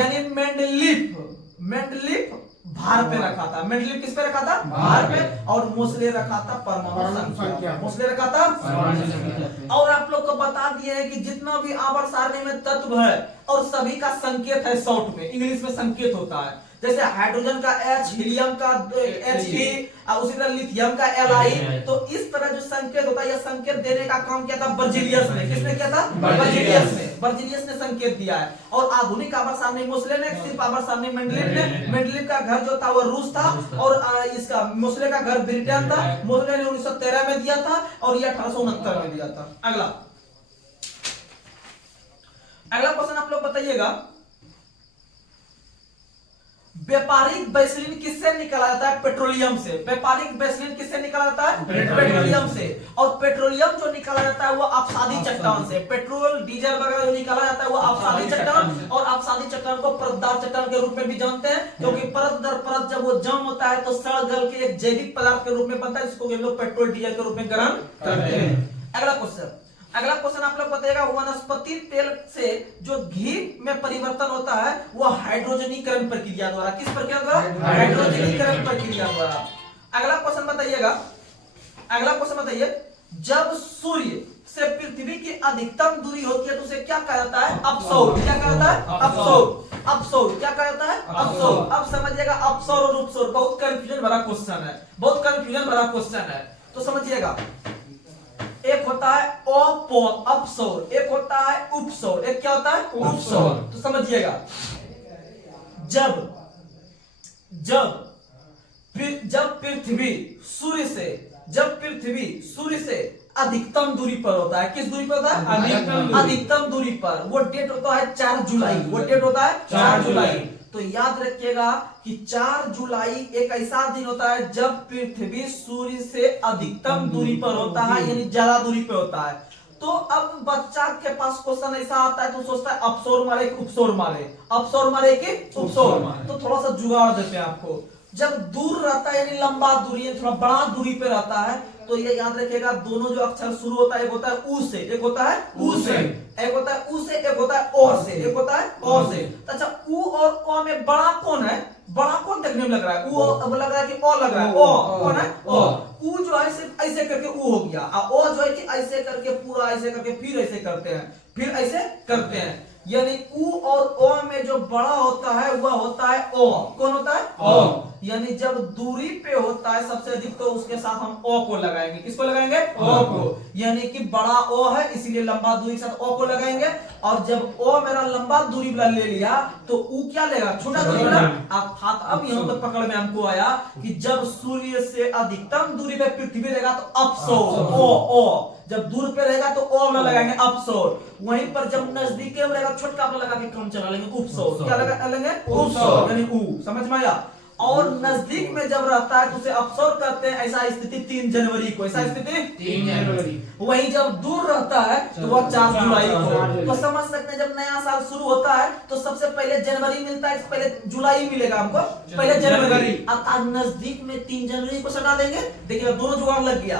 यानी मेंडलीव भार पे रखा था। मेंडलीव किस पे रखा था? भार पे। और मोसले रखा था परमाणु संख्या। मोसले रखा था। और आप लोग को बता दिए हैं कि जितना भी आवर्त सारणी में तत्व है और सभी का संकेत है शॉर्ट में, इंग्लिश में संकेत होता है। जैसे हाइड्रोजन का H, हीलियम का He, उसी तरह लिथियम का Li। तो इस तरह जो संकेत होता है, यह संकेत देने का काम किया था बर्जीलियस ने। किसने किया था? बर्जीलियस ने संकेत दिया है। और आधुनिक आवर्त सारणी मोसले ने, सिर्फ आवर्त सारणी मेंडलीव ने। मेंडलीव का घर जो था वो रूस था और इसका मोसले का घर ब्रिटेन था। मोसले ने 1913 में दिया था और ये 1869 में दिया था। अगला क्वेश्चन आप लोग बताइएगा, व्यापारिक वैसलीन किससे निकाला जाता है? पेट्रोलियम से। व्यापारिक वैसलीन किससे निकाला जाता है? पेट्रोलियम से। और पेट्रोलियम जो निकाला जाता है वो अपसादी चट्टान से। पेट्रोल डीजल वगैरह जो निकाला जाता है वो अपसादी चट्टान, और अपसादी चट्टान को परतदार चट्टान के रूप में भी जानते हैं, क्योंकि परत दर परत जब वो जम होता है तो सड़ गल के एक जैविक पदार्थ के रूप में बनता है, जिसको लोग पेट्रोल डीजल के रूप में ग्रहण करते हैं। अगला क्वेश्चन आप लोग बताइएगा, वनस्पति तेल से जो घी में परिवर्तन होता है वो हाइड्रोजनीकरण प्रक्रिया द्वारा, किस प्रक्रिया द्वारा? हाइड्रोजनीकरण प्रक्रिया द्वारा। अगला क्वेश्चन बताइए, जब सूर्य से पृथ्वी की अधिकतम दूरी होती है तो उसे क्या कहा जाता है? अपसौर। क्या कहा जाता है? अपसौर। क्या कहा जाता है? अपसौर। अब समझिएगा, अपसौर और उपसौर बहुत कंफ्यूजन भरा क्वेश्चन है, तो समझिएगा। एक होता है अपसौर, एक होता है उपसौर, एक क्या होता है? उपसौर। तो समझिएगा, जब पृथ्वी सूर्य से अधिकतम दूरी पर होता है, किस दूरी पर होता है? अधिकतम दूरी पर। वो डेट होता है 4 जुलाई। तो याद रखिएगा कि 4 जुलाई एक ऐसा दिन होता है जब पृथ्वी सूर्य से अधिकतम दूरी पर होता है, यानी ज्यादा दूरी पे होता है। तो अब बच्चा के पास क्वेश्चन ऐसा आता है तो सोचता है अपसौर मारे कि उपसौर मारे, तो थोड़ा सा जुगाड़ देते हैं आपको। जब दूर रहता है यानी लंबा दूरी, थोड़ा बड़ा दूरी पे रहता है, तो ये याद रखिएगा दोनों जो अक्षर शुरू होता है, एक होता है उ से, एक होता है उ से, एक होता है उ से, एक होता है ओ से, एक होता है ओ से। अच्छा, उ और ओ में बड़ा कौन है? बड़ा कौन देखने में लग रहा है? उ अब लग रहा है कि ओ लग रहा है? ओ कौन है? ओ। उ जो है सिर्फ ऐसे करके उ हो गया, और ओ जो है कि ऐसे करके पूरा ऐसे करके फिर ऐसे करते हैं, यानी उ और ओ में जो बड़ा होता है वह होता है ओ। कौन होता है? ओ। यानी जब दूरी पे होता है सबसे अधिक तो उसके साथ हम ओ को लगाएंगे। किसको लगाएंगे? ओ को। यानी कि बड़ा ओ है इसीलिए लंबा दूरी के साथ ओ को लगाएंगे, और जब ओ मेरा लंबा दूरी वाला ले लिया तो उ क्या लेगा? छोटा दूरी वाला। अब यहाँ पर पकड़ में हमको आया कि जब सूर्य से अधिकतम दूरी पे पृथ्वी रहेगा तो अपसौर, ओ। जब दूर पे रहेगा तो ओ वाला लगाएंगे अपसौर, वहीं पर जब नजदीक में रहेगा छोटका वाला लगा के कम चला लेंगे उपसौर। क्या लगा लेंगे? उपसौर, यानी उ। समझ में आया? और नजदीक में जब रहता है तो उसे अपसौर कहते हैं। ऐसा स्थिति 3 जनवरी को, वहीं जब दूर रहता है तो वह 4 जुलाई को। तो समझ सकते हैं जब नया साल शुरू होता है तो सबसे पहले जनवरी मिलता है, पहले जुलाई मिलेगा हमको, पहले जनवरी। अब नजदीक में 3 जनवरी को सटा देंगे, देखिए दोनों जुगाड़ लग गया।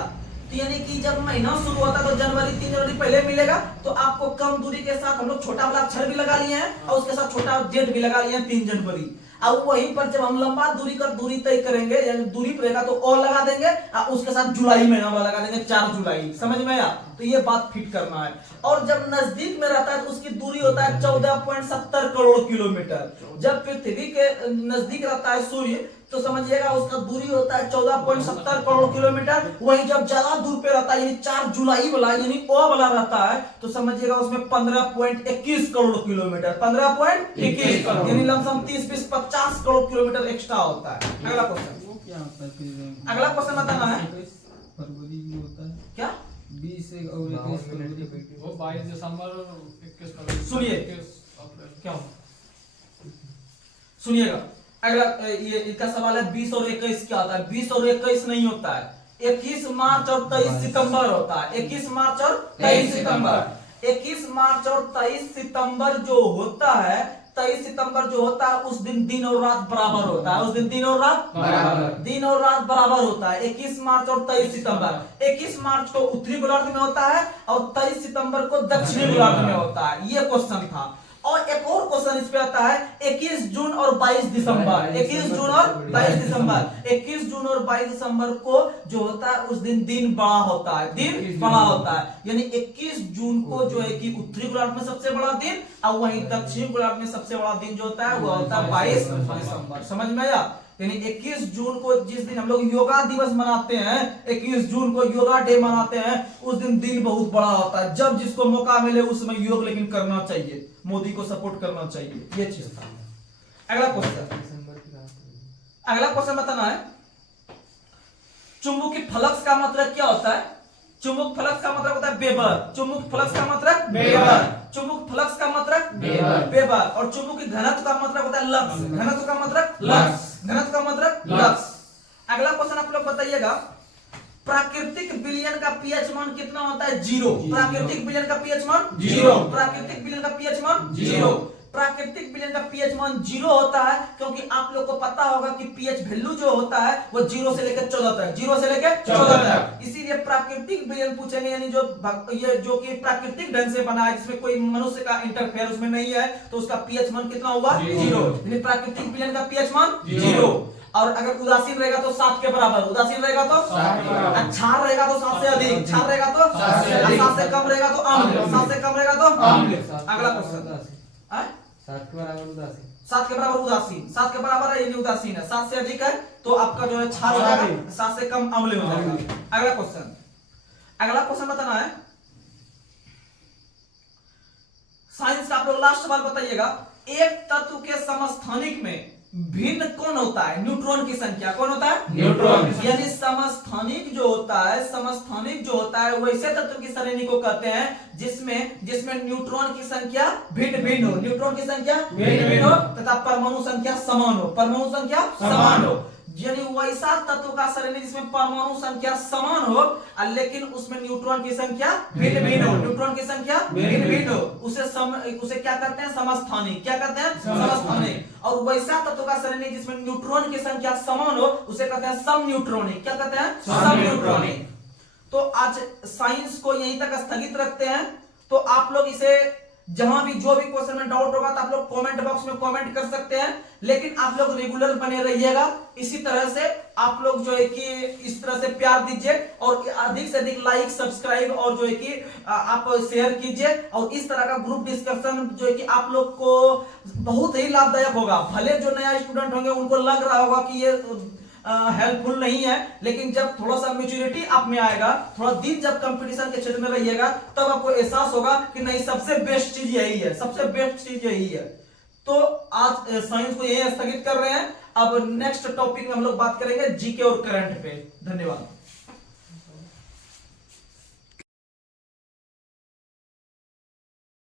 तो यानी कि जब महीना शुरू होता है तो जनवरी 3 जनवरी पहले मिलेगा, तो आपको कम दूरी के साथ हम लोग छोटा वाला अक्षर भी लगा लिए हैं और उसके साथ छोटा डेट भी लगा लिए हैं 3 जनवरी। अब वहीं पर जब हम लंबा दूरी तय करेंगे, यानी दूरी पर रहेगा तो और लगा देंगे, और उसके साथ जुलाई महीना वाला लगा देंगे 4 जुलाई। समझ में आया? तो ये बात फिट करना है। और जब नजदीक में रहता है तो उसकी दूरी होता है 14.70 करोड़ किलोमीटर। जब पृथ्वी के नजदीक रहता है सूर्य तो समझिएगा उसका दूरी होता है 14.70 करोड़ किलोमीटर। वहीं जब ज्यादा दूर पे रहता है यानी 4 जुलाई वाला यानी ओ वाला रहता है तो समझिएगा उसमें 15.21 करोड़ किलोमीटर, 15.21 यानी लमसम 30-50 करोड़ किलोमीटर एक्स्ट्रा होता है। अगला क्वेश्चन बताना है फरवरी में होता है क्या? 20 और 21 फरवरी, वो 22 दिसंबर और 21 फरवरी। सुनिए क्या सुनिएगा, अगला ये इसका सवाल है 20 और 21 क्या होता है? 20 और 21 नहीं होता है, 21 मार्च और 23 सितंबर होता है। 21 मार्च और 23 सितंबर, 21 मार्च और 23 सितंबर जो होता है, 23 सितंबर जो होता है उस दिन और रात बराबर होता है। उस दिन दिन और रात बराबर होता है। 21 मार्च और 23 सितंबर, 21 मार्च को उत्तरी गोलार्ध में होता है और 23 सितंबर को दक्षिणी गोलार्ध में होता है। ये क्वेश्चन था। और एक और क्वेश्चन इस पे आता है 21 जून और 22 दिसंबर। 21 जून और 22 दिसंबर, 21 जून और 22 दिसंबर को जो होता है उस दिन बड़ा होता है, यानी 21 जून को जो है कि उत्तरी गोलार्ध में सबसे बड़ा दिन, और वहीं दक्षिणी गोलार्ध में सबसे बड़ा दिन जो होता है वो होता है 22 दिसंबर। समझ में आया? यानी 21 जून को जिस दिन हम लोग योगा दिवस मनाते हैं, 21 जून को योगा डे मनाते हैं, उस दिन बहुत बड़ा होता है। जब जिसको मौका मिले उस समय योग लेकिन करना चाहिए, मोदी को सपोर्ट करना चाहिए, ये चीज था। अगला क्वेश्चन बताना है चुंबकीय फ्लक्स का मतलब क्या होता है? चुंबक फ्लक्स का मतलब होता है वेबर, चुंबक फ्लक्स का मतलब वेबर, चुंबक फ्लक्स का मतलब वेबर, और चुंबकीय घनत्व का मतलब होता है लक्स, घनत्व का मतलब लक्स, घनत्व का मतलब लक्स। अगला क्वेश्चन आप लोग बताइएगा, प्राकृतिक विलयन का पीएच मान कितना होता है? 0। प्राकृतिक विलयन का पीएच मान 0, प्राकृतिक विलयन का पीएच मान 0, प्राकृतिक विलयन का पीएच मान 0 होता है, क्योंकि आप लोग को पता होगा कि पीएच वैल्यू जो होता है वो 0 से लेकर 14 तक, 0 से लेकर 14 तक, इसीलिए प्राकृतिक विलयन पूछेंगे, यानी ये जो कि प्राकृतिक ढंग से बना है, जिसमें कोई मनुष्य का इंटरफेयर उसमें नहीं है, तो उसका पीएच मान कितना होगा? 0। यानी प्राकृतिक विलयन का पीएच मान 0। और अगर उदासीन रहेगा तो 7 के बराबर, उदासीन रहेगा तो क्षार रहेगा तो 7 से अधिक, क्षार रहेगा तो 7 से कम रहेगा तो अम्ल, 7 से कम रहेगा तो अम्ल। अगला क्वेश्चन, 7 के बराबर उदासीन, 7 के बराबर उदासीन, 7 के बराबर है, ये नहीं उदासीन है, 7 से अधिक है तो आपका जो है क्षार हो जाएगा, 7 से कम अम्ल हो जाएगा। अगला क्वेश्चन, अगला क्वेश्चन बताना है साइंस का। आप लोग लास्ट सवाल बताइएगा, एक तत्व के समस्थानिक में भिन्न कौन होता है? न्यूट्रॉन की संख्या। कौन होता है? न्यूट्रॉन। यानी समस्थानिक जो होता है, समस्थानिक जो होता है वैसे तत्व की श्रेणी को कहते हैं जिसमें न्यूट्रॉन की संख्या भिन्न भिन्न हो, न्यूट्रॉन की संख्या भिन्न भिन्न हो तथा परमाणु संख्या समान हो, परमाणु संख्या समान हो। यानी वैसा तत्व का श्रेणी जिसमें परमाणु संख्या समान हो लेकिन उसमें न्यूट्रॉन की संख्या भिन्न भिन्न हो, न्यूट्रॉन की संख्या भिन्न भिन्न हो, उसे क्या कहते हैं? समस्थानिक। क्या कहते हैं? समस्थानिक। और वैसा तत्व का श्रेणी जिसमें न्यूट्रॉन की संख्या समान हो उसे कहते हैं समन्यूट्रॉनिक। क्या कहते हैं? समन्यूट्रॉनिक। तो आज साइंस को यहीं तक स्थगित रखते हैं। तो आप लोग इसे जहां भी जो भी क्वेश्चन में डाउट होगा तो आप लोग कमेंट बॉक्स में कमेंट कर सकते हैं, लेकिन आप लोग रेगुलर बने रहिएगा। इसी तरह से आप लोग जो है कि इस तरह से प्यार दीजिए और अधिक से अधिक लाइक, सब्सक्राइब और जो है कि आप शेयर कीजिए। और इस तरह का ग्रुप डिस्कशन जो है कि आप लोग को बहुत ही लाभदायक होगा। भले जो नया स्टूडेंट होंगे उनको लग रहा होगा कि ये हेल्पफुल नहीं है, लेकिन जब थोड़ा सा मैच्योरिटी आप में आएगा, थोड़ा दिन जब कंपटीशन के क्षेत्र में रहिएगा, तब आपको एहसास होगा कि नहीं, सबसे बेस्ट चीज यही है, सबसे बेस्ट चीज यही है। तो आज साइंस को यही स्थगित कर रहे हैं। अब नेक्स्ट टॉपिक में हम लोग बात करेंगे जीके और करंट पे। धन्यवाद।